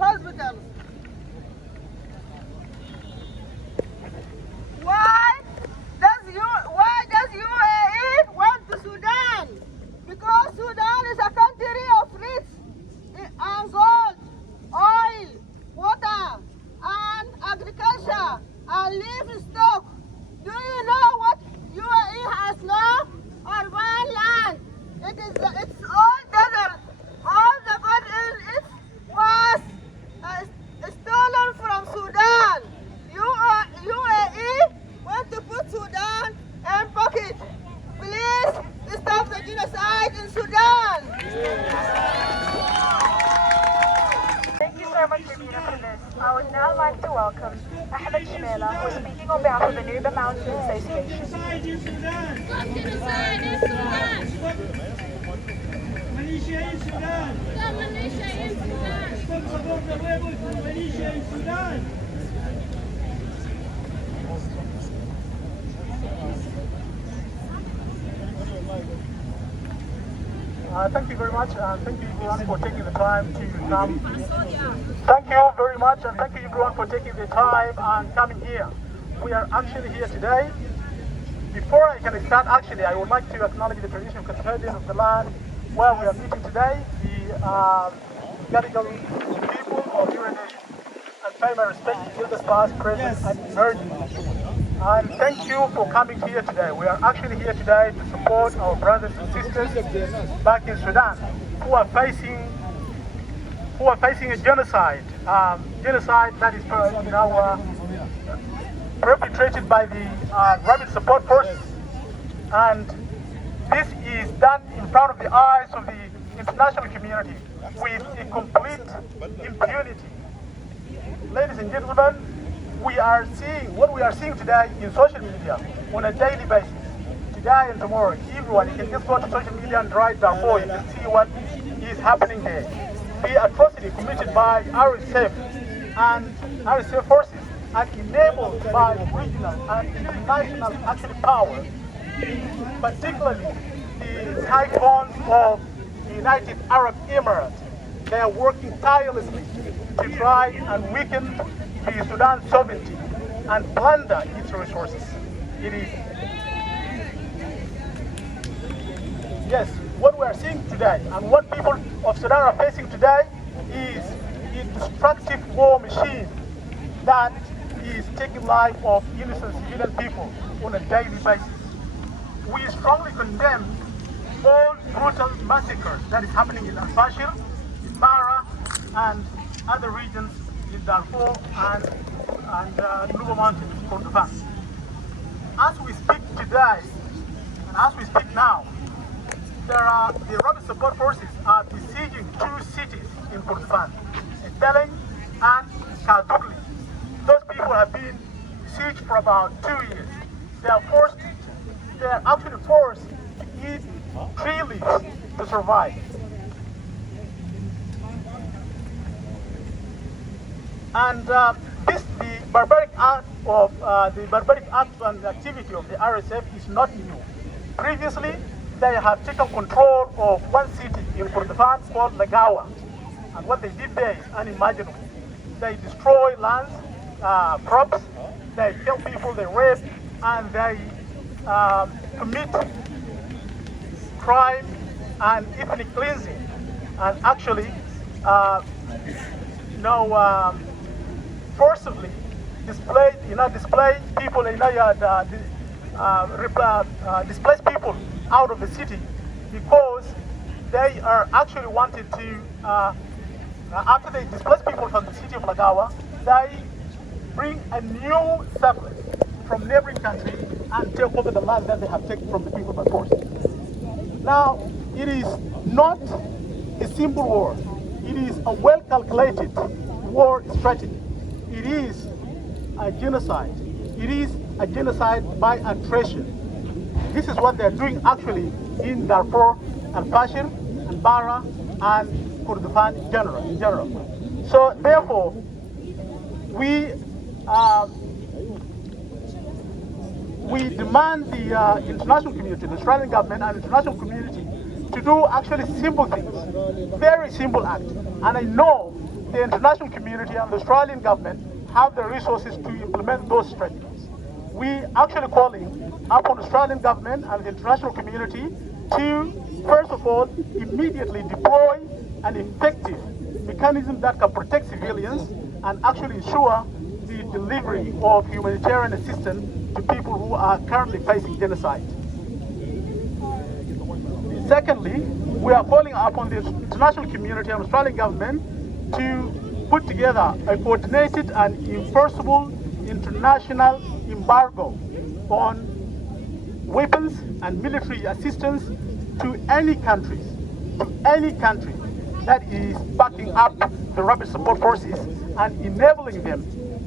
Why does UAE went to Sudan? Because Sudan is a country of rich and gold, oil, water, and agriculture, and livestock. Do you know what UAE has now? Urban land. It's all desert. All the gold in it was stolen from Sudan. UAE want to put Sudan in pocket. Please stop the genocide in Sudan. Thank you so much, Julien, for this. I would now like to welcome Abdelah, who is speaking on behalf of the Nuba Mountain Association. Genocide in Sudan! Stop genocide in Sudan! Militia in Sudan! Stop militia in Sudan! Stop support the rebels and militia in Sudan! Thank you very much, and thank you everyone for taking the time to come. Thank you very much, and thank you everyone for taking the time and coming here. We are actually here today. Before I can start, actually, I would like to acknowledge the traditional custodian of the land where we are meeting today, the Gadigal people of your nation, and pay my respect to elders past, present, and emerging. And thank you for coming here today. We are actually here today to support our brothers and sisters back in Sudan who are facing a genocide. Genocide that is perpetrated by the Rapid Support Forces. And this is done in front of the eyes of the international community with a complete impunity. Ladies and gentlemen, what we are seeing today in social media on a daily basis, today and tomorrow. Everyone, you can just go to social media and write Darfur, you can see what is happening there. The atrocity committed by RSF and RSF forces and enabled by regional and international actual power particularly the tycoons of the United Arab Emirates. They are working tirelessly to try and weaken the Sudan sovereignty and plunder its resources. It is, yes, what we are seeing today and what people of Sudan are facing today is a destructive war machine that is taking life of innocent civilian people on a daily basis. We strongly condemn all brutal massacres that is happening in El-Fasher, in Bara, and other regions in Darfur and Nuba Mountains, Kordofan. As we speak today, and as we speak now, the rapid support forces are besieging two cities in Kordofan, Abdelah and Kadugli. Those people have been besieged for about 2 years. They are actually forced to eat tree leaves to survive. And the barbaric act and activity of the RSF is not new. Previously, they have taken control of one city in Kordofan called Lagawa. And what they did there is unimaginable. They destroy lands, crops, they kill people, they rape, and they commit crime and ethnic cleansing. And actually, forcibly display people, displace people out of the city because they are actually wanted to, after they displace people from the city of Lagawa, they bring a new settlers from neighboring countries and take over the land that they have taken from the people by force. Now, it is not a simple war. It is a well-calculated war strategy. It is a genocide. It is a genocide by attrition. This is what they're doing actually in Darfur, El-Fasher, and Bara, and Kordofan in general. So therefore, we demand the international community, the Australian government and the international community to do actually simple things, very simple acts. And I know the international community and the Australian government have the resources to implement those strategies. We actually calling upon the Australian government and the international community to, first of all, immediately deploy an effective mechanism that can protect civilians and actually ensure the delivery of humanitarian assistance to people who are currently facing genocide. Secondly, we are calling upon the international community and Australian government to put together a coordinated and enforceable international embargo on weapons and military assistance to any country that is backing up the rapid support forces and enabling them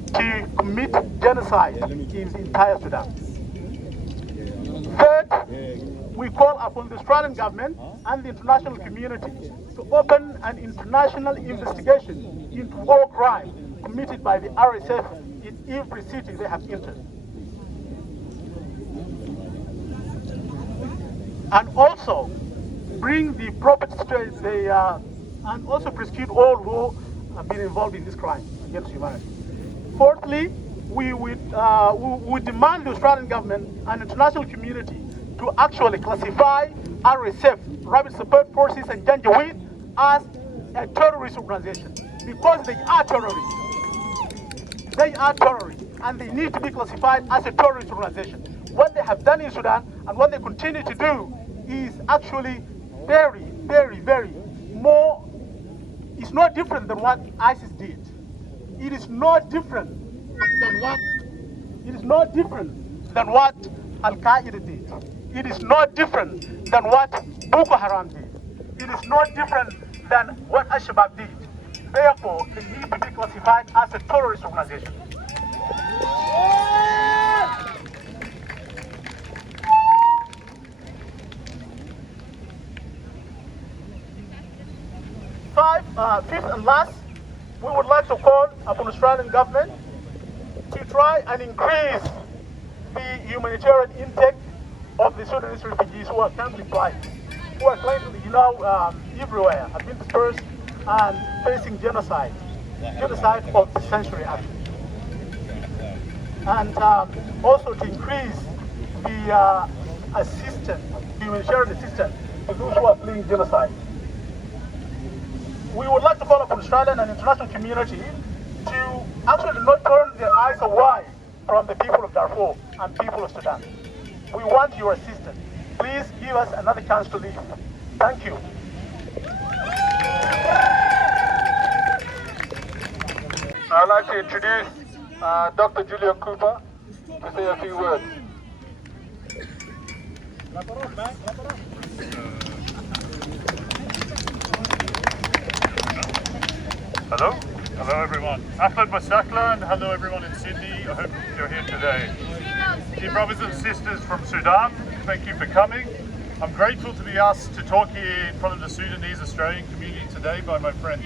to commit genocide in the entire Sudan. Third, we call upon the Australian government and the international community to open an international investigation into war crime committed by the RSF in every city they have entered. And also bring the proper and also prosecute all who have been involved in this crime against humanity. Fourthly, we demand the Australian government and international community to actually classify RSF, Rapid Support Forces and Janjaweed, as a terrorist organization because they are terrorists. They are terrorists and they need to be classified as a terrorist organization. What they have done in Sudan and what they continue to do is actually very, very, very more, it's not different than what ISIS did. It is not different than what Al-Qaeda did. It is not different than what Boko Haram did. It is not different than what Al-Shabaab did. Therefore, they need to be classified as a terrorist organization. Fifth and last, we would like to call upon the Australian government to try and increase the humanitarian intake of the Sudanese refugees who are currently flying, who are currently, everywhere, have been dispersed and facing genocide of the century actually. And also to increase the humanitarian assistance to those who are fleeing genocide. We would like to call upon Australian and international community to actually not turn their eyes away from the people of Darfur and people of Sudan. We want your assistance. Please give us another chance to leave. Thank you. I'd like to introduce Dr. Julien Cooper to say a few words. Hello? Hello everyone. Ahlan wa sahlan. Hello everyone in Sydney. I hope you're here today. Dear brothers and sisters from Sudan, thank you for coming. I'm grateful to be asked to talk here in front of the Sudanese Australian community today by my friends.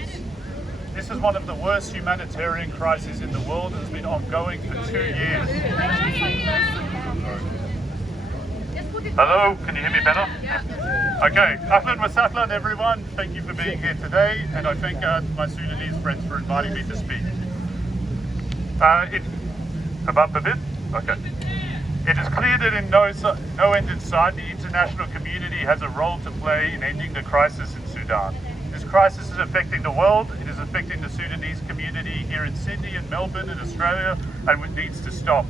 This is one of the worst humanitarian crises in the world and has been ongoing for 2 years. Hello, can you hear me better? Okay, ahlan wa sahlan everyone. Thank you for being here today, and I thank my Sudanese friends for inviting me to speak. Above a bit? Okay. It is clear that in no end in sight, the international community has a role to play in ending the crisis in Sudan. This crisis is affecting the world, it is affecting the Sudanese community here in Sydney and Melbourne and Australia, and it needs to stop.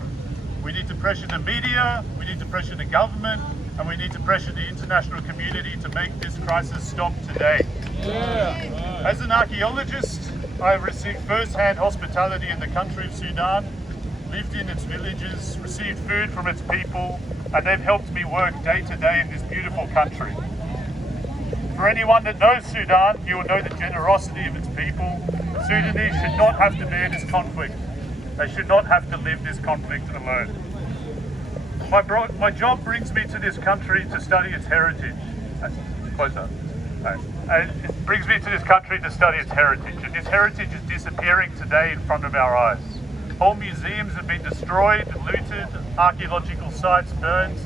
We need to pressure the media, we need to pressure the government, and we need to pressure the international community to make this crisis stop today. Yeah. As an archaeologist, I have received first-hand hospitality in the country of Sudan, lived in its villages, received food from its people, and they've helped me work day to day in this beautiful country. For anyone that knows Sudan, you will know the generosity of its people. Sudanese should not have to bear this conflict. They should not have to live this conflict alone. My job brings me to this country to study its heritage. Closer. It brings me to this country to study its heritage, and this heritage is disappearing today in front of our eyes. Whole museums have been destroyed, looted, archaeological sites burned,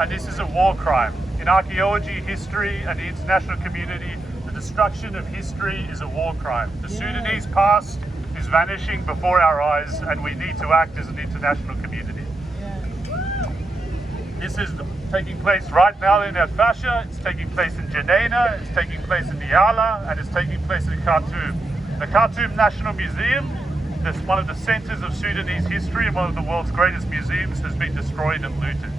and this is a war crime. In archaeology, history, and the international community, the destruction of history is a war crime. The Sudanese past is vanishing before our eyes, and we need to act as an international community. This is taking place right now in El-Fasher, it's taking place in Janina, it's taking place in Diyala, and it's taking place in Khartoum. The Khartoum National Museum, that's one of the centres of Sudanese history and one of the world's greatest museums, has been destroyed and looted.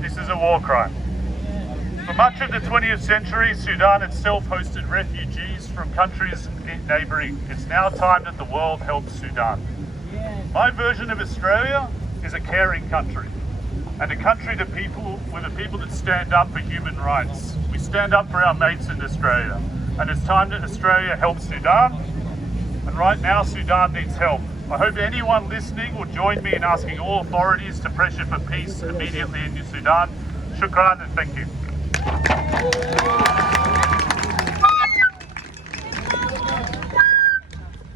This is a war crime. For much of the 20th century, Sudan itself hosted refugees from countries neighbouring. It's now time that the world helps Sudan. My version of Australia is a caring country, and a country with the people that stand up for human rights. We stand up for our mates in Australia, and it's time that Australia helps Sudan, and right now Sudan needs help. I hope anyone listening will join me in asking all authorities to pressure for peace immediately in Sudan. Shukran and thank you.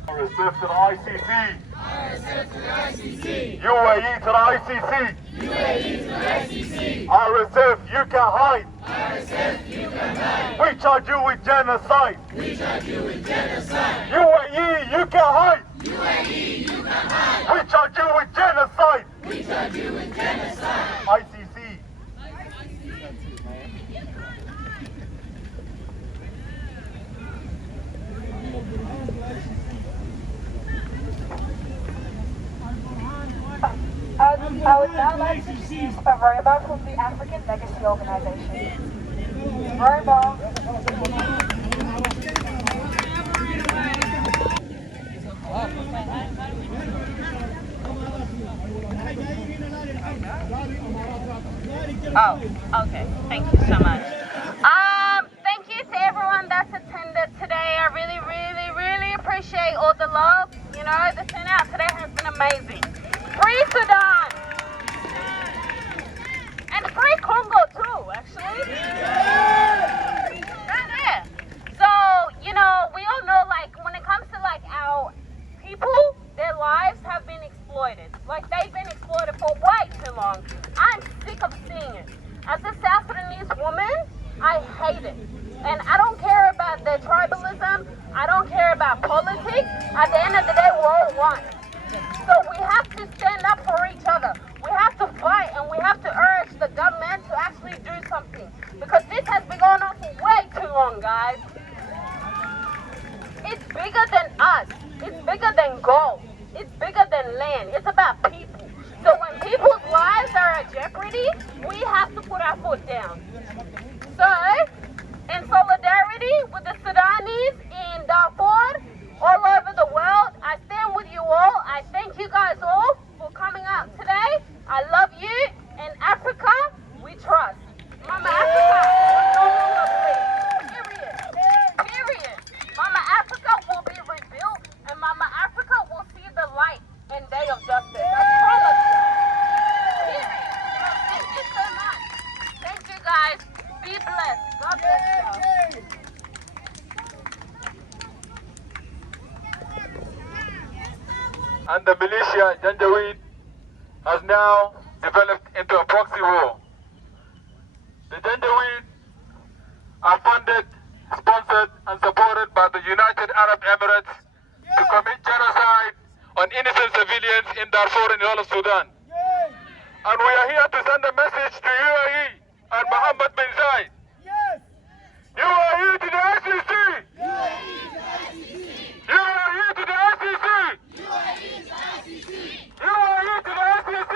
RSF to the ICC. UAE to the ICC. RSF, you can hide. We charge you with genocide. UAE, you can hide. We charge you with genocide. ICC. I would now like to introduce a robot from the African Legacy Organization. Robot. Oh, okay. Thank you so much. Thank you to everyone that's attended today. I really appreciate all the love. You know, the turnout today has been amazing. Free Sudan! And free Congo too, actually. Right there. So, you know, we all know, like, when it comes to, like, our people, their lives have been exploited. Like, they've been exploited for way too long. I'm sick of seeing it. hate it. And I don't care about their tribalism. I don't care about politics. At the end of the day, we're all one. So we have to stand up for each other. We have to fight, and we have to urge the government to actually do something. Because this has been going on for way too long, guys. It's bigger than us. It's bigger than gold. It's bigger than land. It's about people. So when people's lives are at jeopardy, we have to put our foot down. So, in solidarity with the Sudanese in Darfur, all over the world, I stand with you all. I thank you guys all for coming out today. I love you. In Africa, we trust. Mama Africa will no longer bleed. Period. Period. Mama Africa will be rebuilt, and Mama Africa will see the light and day of justice. I promise you. Period. Thank you so much. Thank you guys. Be blessed. God bless you. And the militia, Janjaweed, has now developed into a proxy war. The Janjaweed are funded, sponsored, and supported by the United Arab Emirates to commit genocide on innocent civilians in Darfur and all of Sudan. And we are here to send a message to UAE and Mohammed bin Zayed. UAE to the ICC! UAE to the ICC! UAE to the ICC!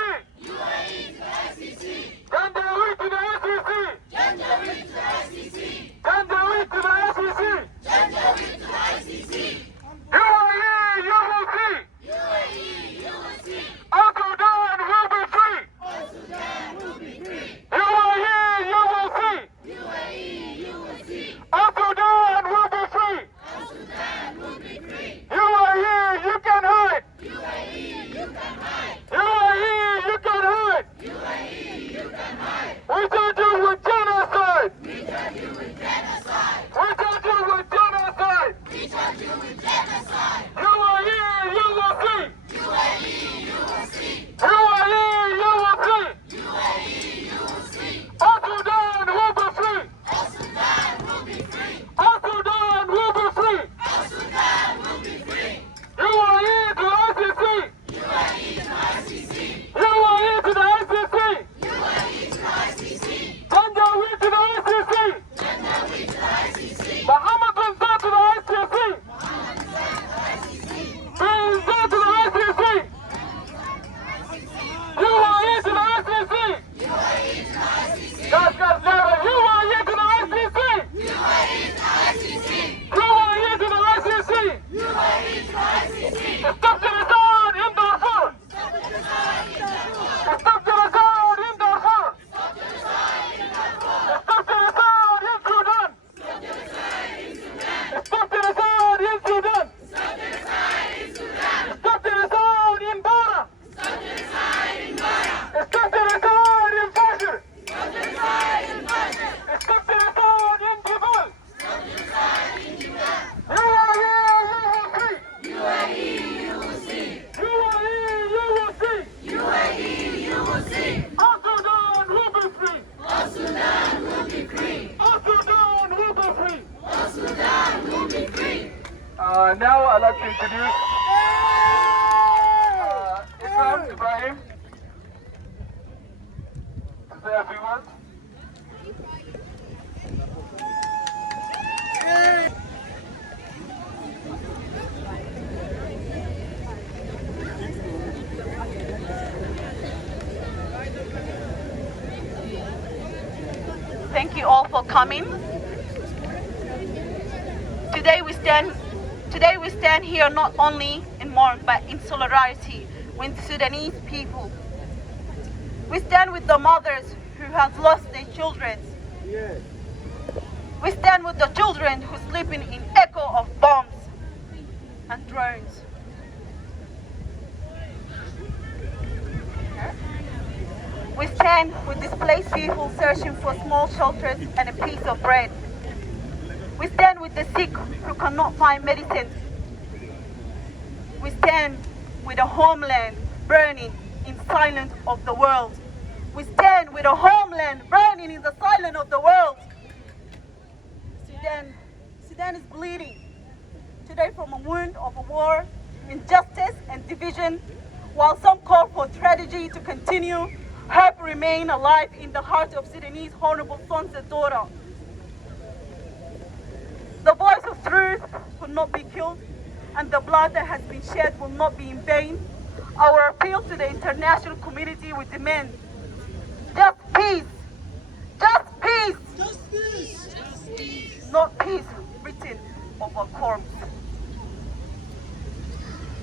Janjaweed to the ICC! Janjaweed to the ICC! UAE, you will see! Al Sudan will be free! UAE, you will see! Al Sudan will be free! UAE, you can hide! UAE, you can hide! We charge you with genocide! We charge you with genocide! UAE, you will see! UAE, you will see! Al Sudan will be free! Al Sudan will be free! UAE to ICC! UAE to the ICC! Janjaweed to the ICC! Mohammed bin Zayed to the ICC! Bin Zayed to the ICC! UAE to the ICC! Guys, louder! UAE to the ICC! UAE to the ICC! Stop genocide in Darfur! Stop genocide in Darfur! Stop genocide in Sudan! Stop genocide in Sudan! Stop genocide in Bara! Stop genocide in Fashar! Stop genocide in Boyle! UAE, you will see! UAE, you will see! Al Sudan will be free! Al Sudan will be free! Now I'd like to introduce Ibrahim to say a few words. Thank you all for coming. Today we stand here not only in mourn but in solidarity with Sudanese people. We stand with the mothers who have lost their children. We stand with the children who are sleeping in echo of bombs and drones. We stand with displaced people searching for small shelters and a piece of bread. We stand with the sick who cannot find medicine. We stand with a homeland burning in silence of the world. We stand with a homeland burning in the silence of the world. Sudan is bleeding today from a wound of a war, injustice and division, while some call for strategy to continue, hope remain alive in the heart of Sudanese honorable sons and daughters. The voice of truth will not be killed, and the blood that has been shed will not be in vain. Our appeal to the international community will demand just peace, just peace, just peace, just peace. Not peace written over corpse.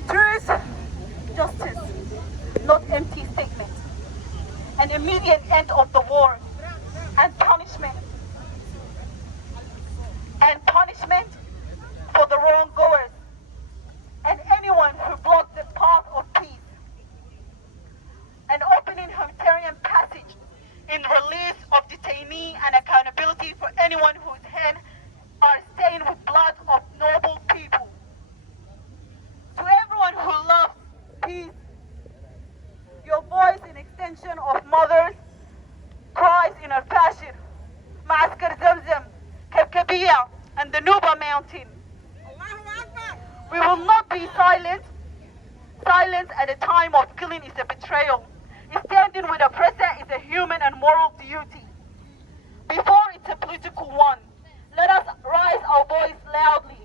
Truth, justice, not empty statement. An immediate end of the war and punishment. And punishment for the wronggoers and anyone who blocked the path of peace. An opening humanitarian passage in release of detainee and accountability for anyone whose hands are stained with blood of noble people. To everyone who loves peace, your voice in extension of mothers cries in El-Fasher, Ma'askar Zamzam, Kabkabiya, and the Nuba mountain. We will not be silent. Silence at a time of killing is a betrayal. Standing with oppressor is a human and moral duty. Before it's a political one, let us raise our voice loudly.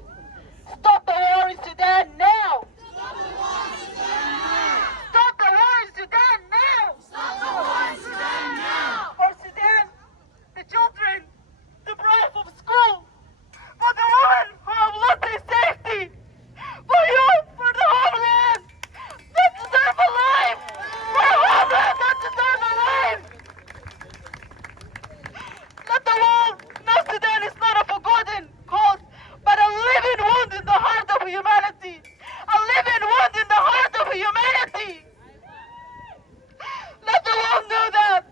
Stop the war in Sudan now! Stop the war in Sudan now! Stop the war in Sudan now! Stop the war in Sudan now! For Sudan, the children, the brave of school, for the women who have lost their safety, for you, for the homeland that deserve a life, for a homeland that deserve a life. Let the world know Sudan is not a forgotten cause, but a living wound in the heart of humanity. A living wound in the heart of humanity. Let the world know that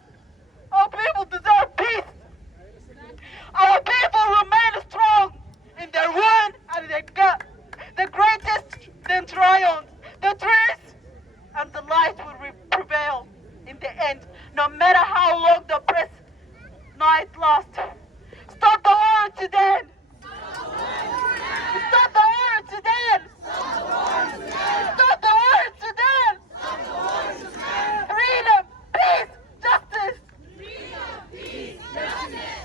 our people deserve peace. Our people remain strong in their wound and their gut. The greatest then triumph. The truth and the light will prevail in the end, no matter how long the oppressed night lasts. Stop the war in Sudan! Stop the war in Sudan! Stop the war in Sudan! Freedom, peace, justice! Freedom, peace, justice!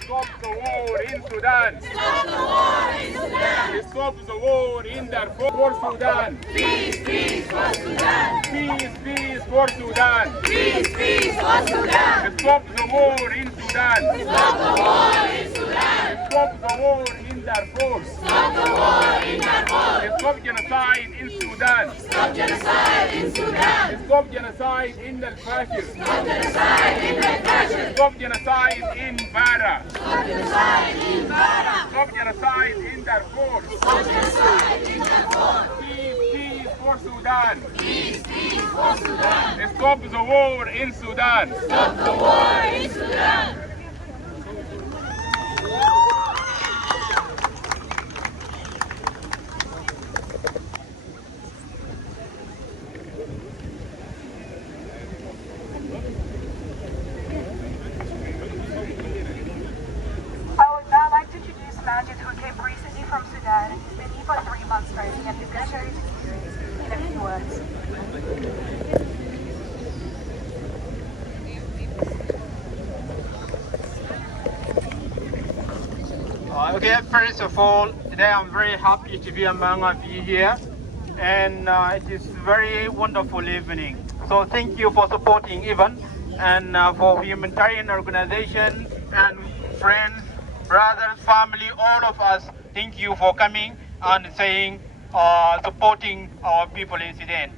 Stop the war in Sudan! Stop the war in Sudan! Stop the war in Darfur for Sudan! Peace, peace for Sudan! Peace, peace for Sudan! Peace, peace for Sudan! Stop the war in Sudan! Stop the war in Sudan! Stop the war in Darfur! Stop the war in Darfur! Stop genocide in Sudan! Stop genocide in Sudan! Stop genocide in El-Fasher! Stop genocide in El-Fasher! Stop genocide in Bara! Stop genocide in Bara! Stop genocide in Darfur! Stop genocide in Darfur! Peace, peace for Sudan! Peace, peace for Sudan! Stop the war in Sudan! Stop the war in Sudan! I would now like to introduce Majid, who came recently from Sudan and he's been here for 3 months training, and he's going to share his experience in a few words. Okay, first of all, today I'm very happy to be among of you here, and it is a very wonderful evening. So thank you for supporting even, and for humanitarian organization and friends, brothers, family, all of us, thank you for coming and saying, supporting our people in Sudan.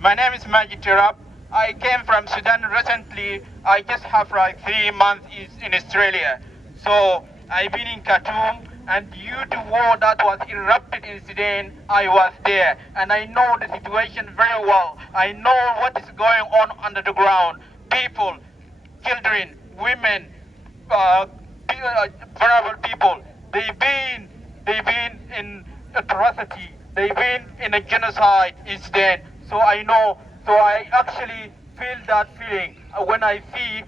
My name is Majid Tirab. I came from Sudan recently. I just have like 3 months in Australia. So I've been in Khartoum, and due to war that was erupted in Sudan, I was there, and I know the situation very well. I know what is going on under the ground. People, children, women, vulnerable people, they've been in atrocity. They've been in a genocide in Sudan. So I know. So I actually feel that feeling when I see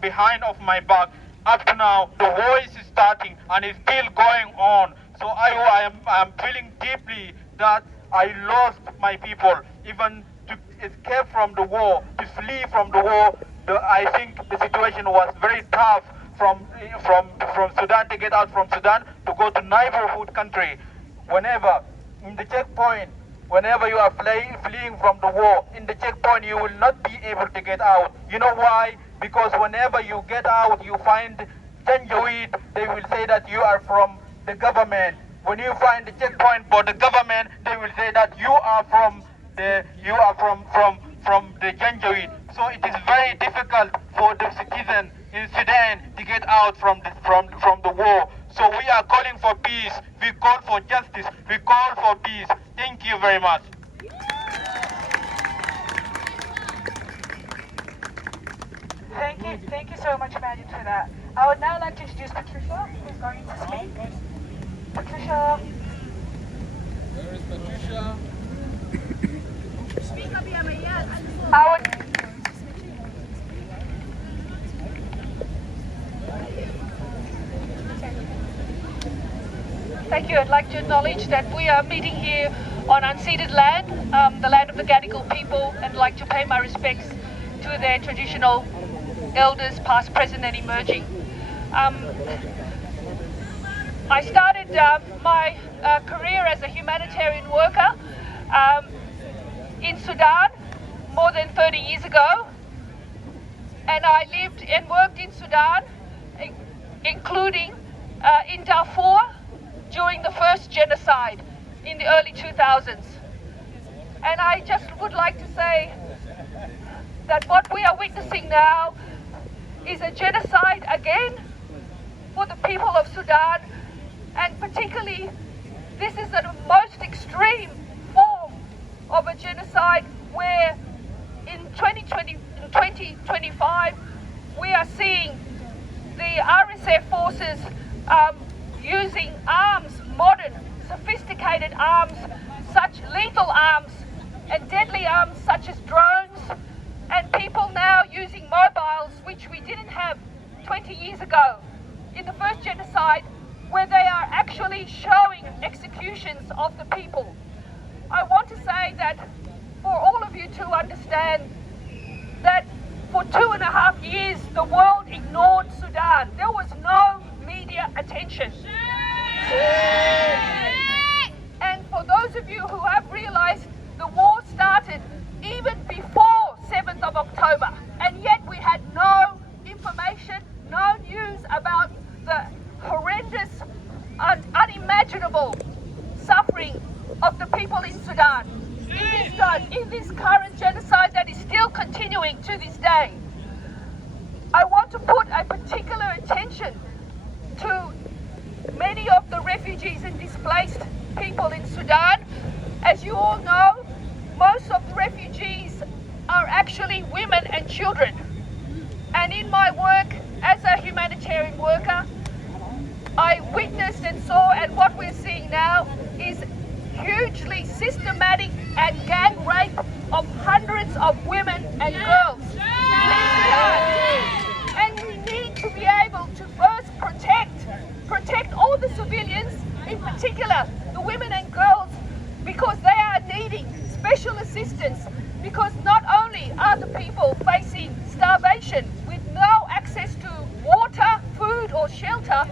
behind of my back. Up to now, the war is starting and it's still going on. So I am feeling deeply that I lost my people, even to escape from the war, to flee from the war. I think the situation was very tough from Sudan, to get out from Sudan to go to neighborhood country. Whenever in the checkpoint, whenever you are fleeing from the war, in the checkpoint you will not be able to get out. You know why? Because whenever you get out, you find Janjaweed, they will say that you are from the government. When you find the checkpoint for the government, they will say that you are from the Janjaweed. So it is very difficult for the citizen in Sudan to get out from the war. So we are calling for peace. We call for justice. We call for peace. Thank you very much. Thank you so much, Majid, for that. I would now like to introduce Patricia, who's going to speak. Patricia. Where is Patricia? Thank you. I'd like to acknowledge that we are meeting here on unceded land, the land of the Gadigal people, and I'd like to pay my respects to their traditional elders, past, present, and emerging. I started my career as a humanitarian worker in Sudan more than 30 years ago, and I lived and worked in Sudan, including in Darfur during the first genocide in the early 2000s. And I just would like to say that what we are witnessing now is a genocide again for the people of Sudan, and particularly this is the most extreme form of a genocide where in 2025 we are seeing the RSF forces using arms, modern, sophisticated arms, such lethal arms and deadly arms such as drones, and people now using mobiles, which we didn't have 20 years ago in the first genocide, where they are actually showing executions of the people. I want to say that for all of you to understand that for 2.5 years the world ignored Sudan. There was no media attention. And for those of you who have realized, the war started even before 7th of October, and yet we had no information, no news about the horrendous and unimaginable suffering of the people in Sudan in this current genocide that is still continuing to this day. I want to put a particular attention to many of the refugees and displaced people in Sudan. As you all know, most of the refugees are actually women and children. And in my work as a humanitarian worker, I witnessed and saw, and what we're seeing now is hugely systematic and gang rape of hundreds of women and girls. And we need to be able to first protect all the civilians, in particular the women and girls, because they are needing special assistance, because not only are the people facing starvation with no access to water, food or shelter,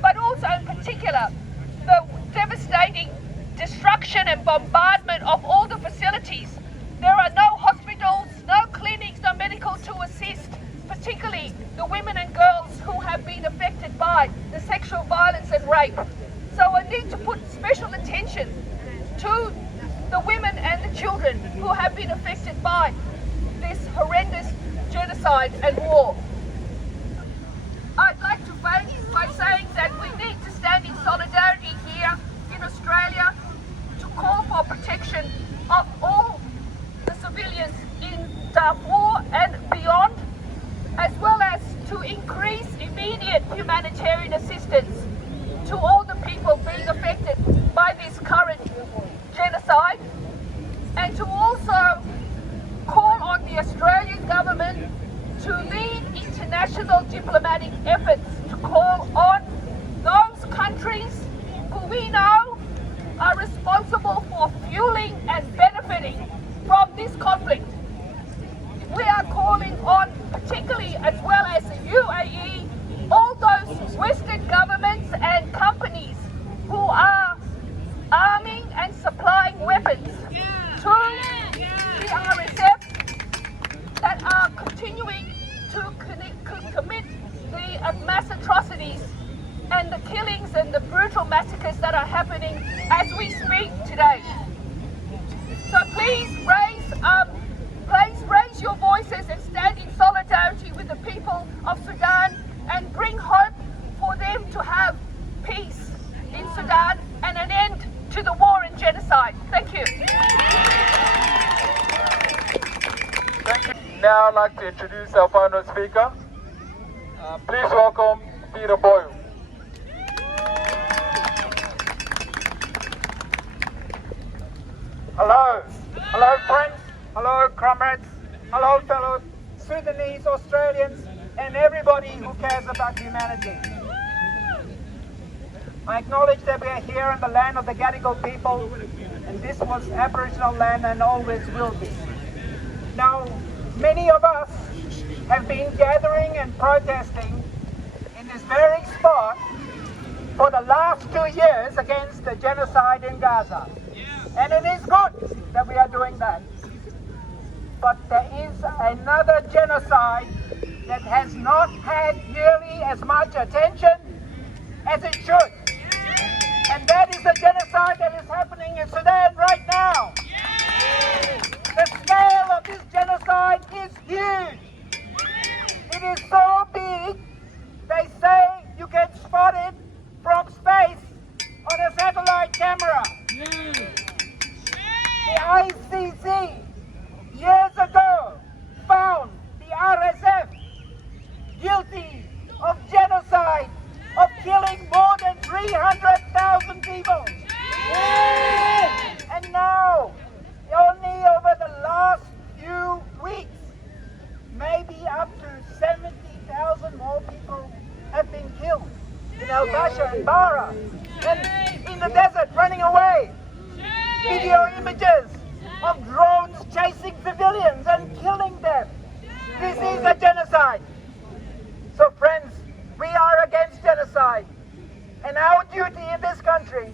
but also in particular the devastating destruction and bombardment of all the facilities. There are no hospitals, no clinics, no medical to assist, particularly the women and girls who have been affected by the sexual violence and rape. So I need to put special attention to the women and the children who have been affected by this horrendous genocide and war. I'd like to finish by saying that we need to stand in solidarity here in Australia to call for protection of all the civilians in Darfur and beyond, as well as to increase immediate humanitarian assistance to all the people being affected by this current genocide, and to also call on the Australian government to lead international diplomatic efforts to call on those countries who we know are responsible for fueling and benefiting from this conflict. We are calling on, particularly as well as the UAE, all those Western governments and companies who are arming and supplying weapons to the RSF that are continuing to commit the mass atrocities and the killings and the brutal massacres that are happening as we speak today. So please raise your voices and stand in solidarity with the people of Sudan and bring hope for them to have peace in Sudan and an end to the war and genocide. Thank you. Thank you. Now I'd like to introduce our final speaker. Please welcome Peter Boyle. Hello. Hello, friends. Hello, comrades. Hello, fellow Sudanese, Australians, and everybody who cares about humanity. I acknowledge that we are here in the land of the Gadigal people, and this was Aboriginal land and always will be. Now, many of us have been gathering and protesting in this very spot for the last 2 years against the genocide in Gaza. And it is good that we are doing that. But there is another genocide that has not had nearly as much attention as it should. And that is the genocide that is happening in Sudan right now. The scale of this genocide is huge. It is so big, they say you can spot it from space on a satellite camera. The ICC years ago found the RSF guilty of genocide, of killing more than 300,000 people. And now, only over the last few weeks, maybe up to 70,000 more people have been killed in El-Fasher and Bara, and in the desert running away. Video images of drones chasing civilians and killing them. This is a genocide. So friends, we are against genocide. And our duty in this country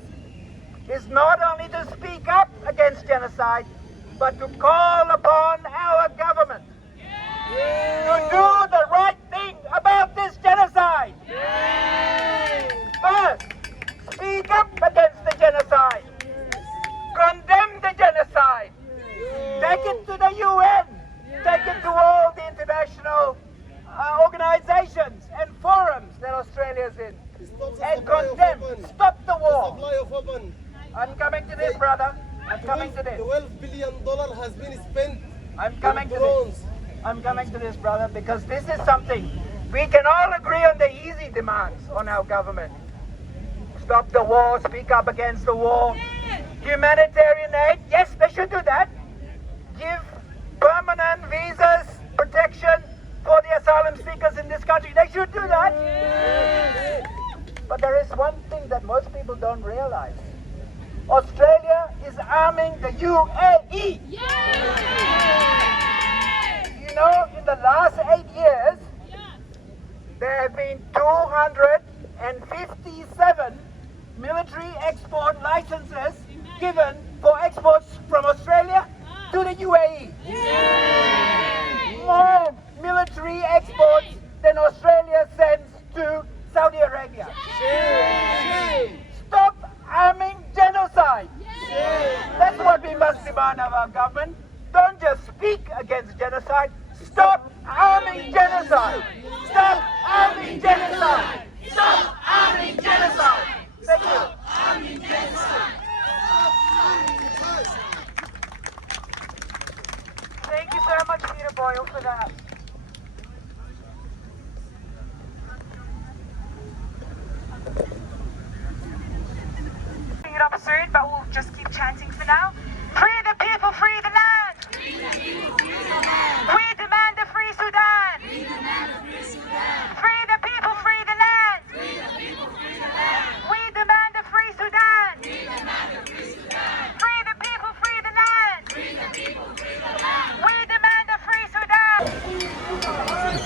is not only to speak up against genocide, but to call upon our government to do the right thing about this genocide. First, speak up against the genocide. Condemn the genocide. Take it to the UN. Take it to all the international organizations and forums that Australia is in. And condemn. Stop the war. I'm coming to this, brother. I'm coming to this. $12 billion has been spent. I'm coming to this. I'm coming to this, brother, because this is something we can all agree on the easy demands on our government. Stop the war, speak up against the war. Humanitarian aid, yes, they should do that. Give permanent visas, protection for the asylum seekers in this country. They should do that. But there is one thing that most people don't realize. Australia is arming the UAE. You know, in the last 8 years, there have been 257 military export licenses given for exports from Australia to the UAE. More military exports than Australia sends to Saudi Arabia. Stop arming genocide. That's what we must demand of our government. Don't just speak against genocide. Stop arming genocide. Stop arming genocide. Stop arming genocide. Thank you. Thank you so much, Peter Boyle, for that.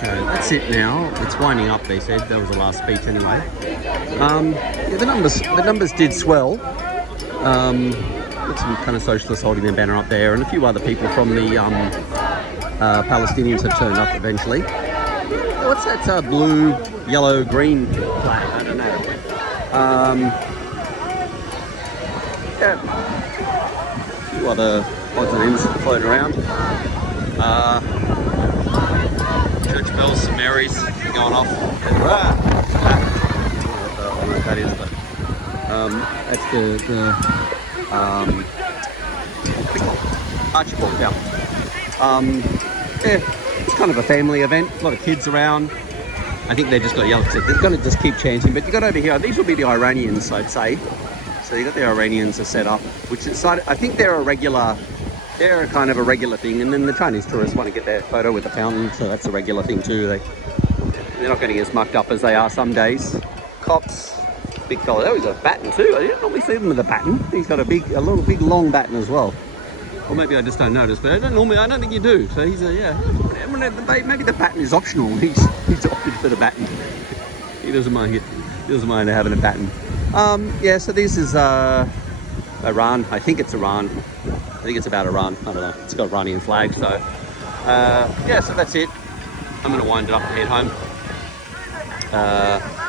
Okay, that's it now. It's winding up, they said. That was the last speech anyway. Yeah, the numbers did swell. Got some kind of socialists holding their banner up there, and a few other people from the Palestinians have turned up eventually. What's that blue, yellow, green flag? I don't know. Yeah. A few other odds and ends floating around. Church bells, St Mary's going off. I don't know what that is, but that's the Archibald, yeah. Yeah, it's kind of a family event. A lot of kids around. I think they've just got yellow. They're going to just keep chanting. But you got over here. These will be the Iranians, I'd say. So you got the Iranians are set up, which is, I think they're a regular. They're kind of a regular thing. And then the Chinese tourists want to get their photo with the fountain, so that's a regular thing too. They're not going to get as mucked up as they are some days. Cops, big fella. Oh, he's got a baton too. I didn't normally see them with a baton. He's got a big long baton as well. Or maybe I just don't notice, but I don't think you do. So he's yeah. Maybe the baton is optional. He's opted for the baton. He doesn't mind it. He doesn't mind having a baton. Yeah. So this is Iran. I think it's Iran. I think it's about Iran. I don't know. It's got Iranian flag. So yeah. So that's it. I'm going to wind it up and head home.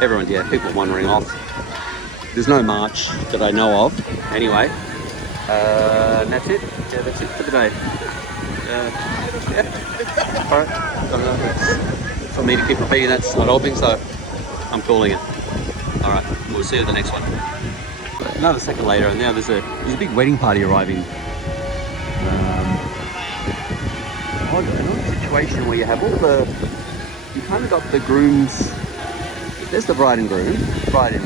Everyone, yeah. People wandering off. There's no march that I know of. Anyway. And that's it. Yeah, that's it for the day. Yeah. Alright. For me to keep repeating that's not helping, so I'm calling it. Alright, we'll see you at the next one. Another second later, and now there's a big wedding party arriving. Another situation where you have you kind of got the grooms. There's the bride and groom. Bride in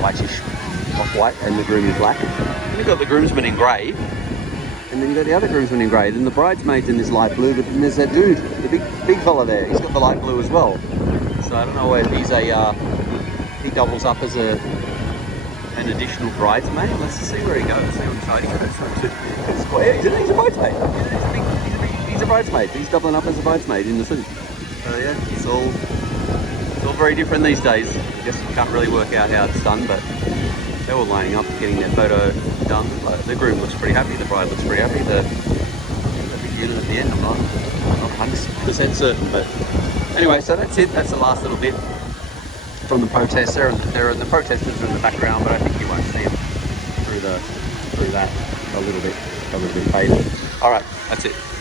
whitish, off-white, and the groom in black. Then you've got the groomsmen in grey, and then you've got the other groomsmen in grey. Then the bridesmaids in this light blue, but then there's that dude, the big fella there. He's got the light blue as well. So I don't know if he's he doubles up as an additional bridesmaid. Let's see where he goes. See what side he goes. He's a bridesmaid. He's a bridesmaid. He's doubling up as a bridesmaid in the city. So yeah, it's all very different these days. I guess you can't really work out how it's done, but they're all lining up, getting their photo done. The groom looks pretty happy, the bride looks pretty happy. The big unit at the end, I'm not 100% certain, but anyway, so that's it. That's the last little bit from the protests. The protesters are in the background, but I think you won't see them through that a little bit faded. All right, that's it.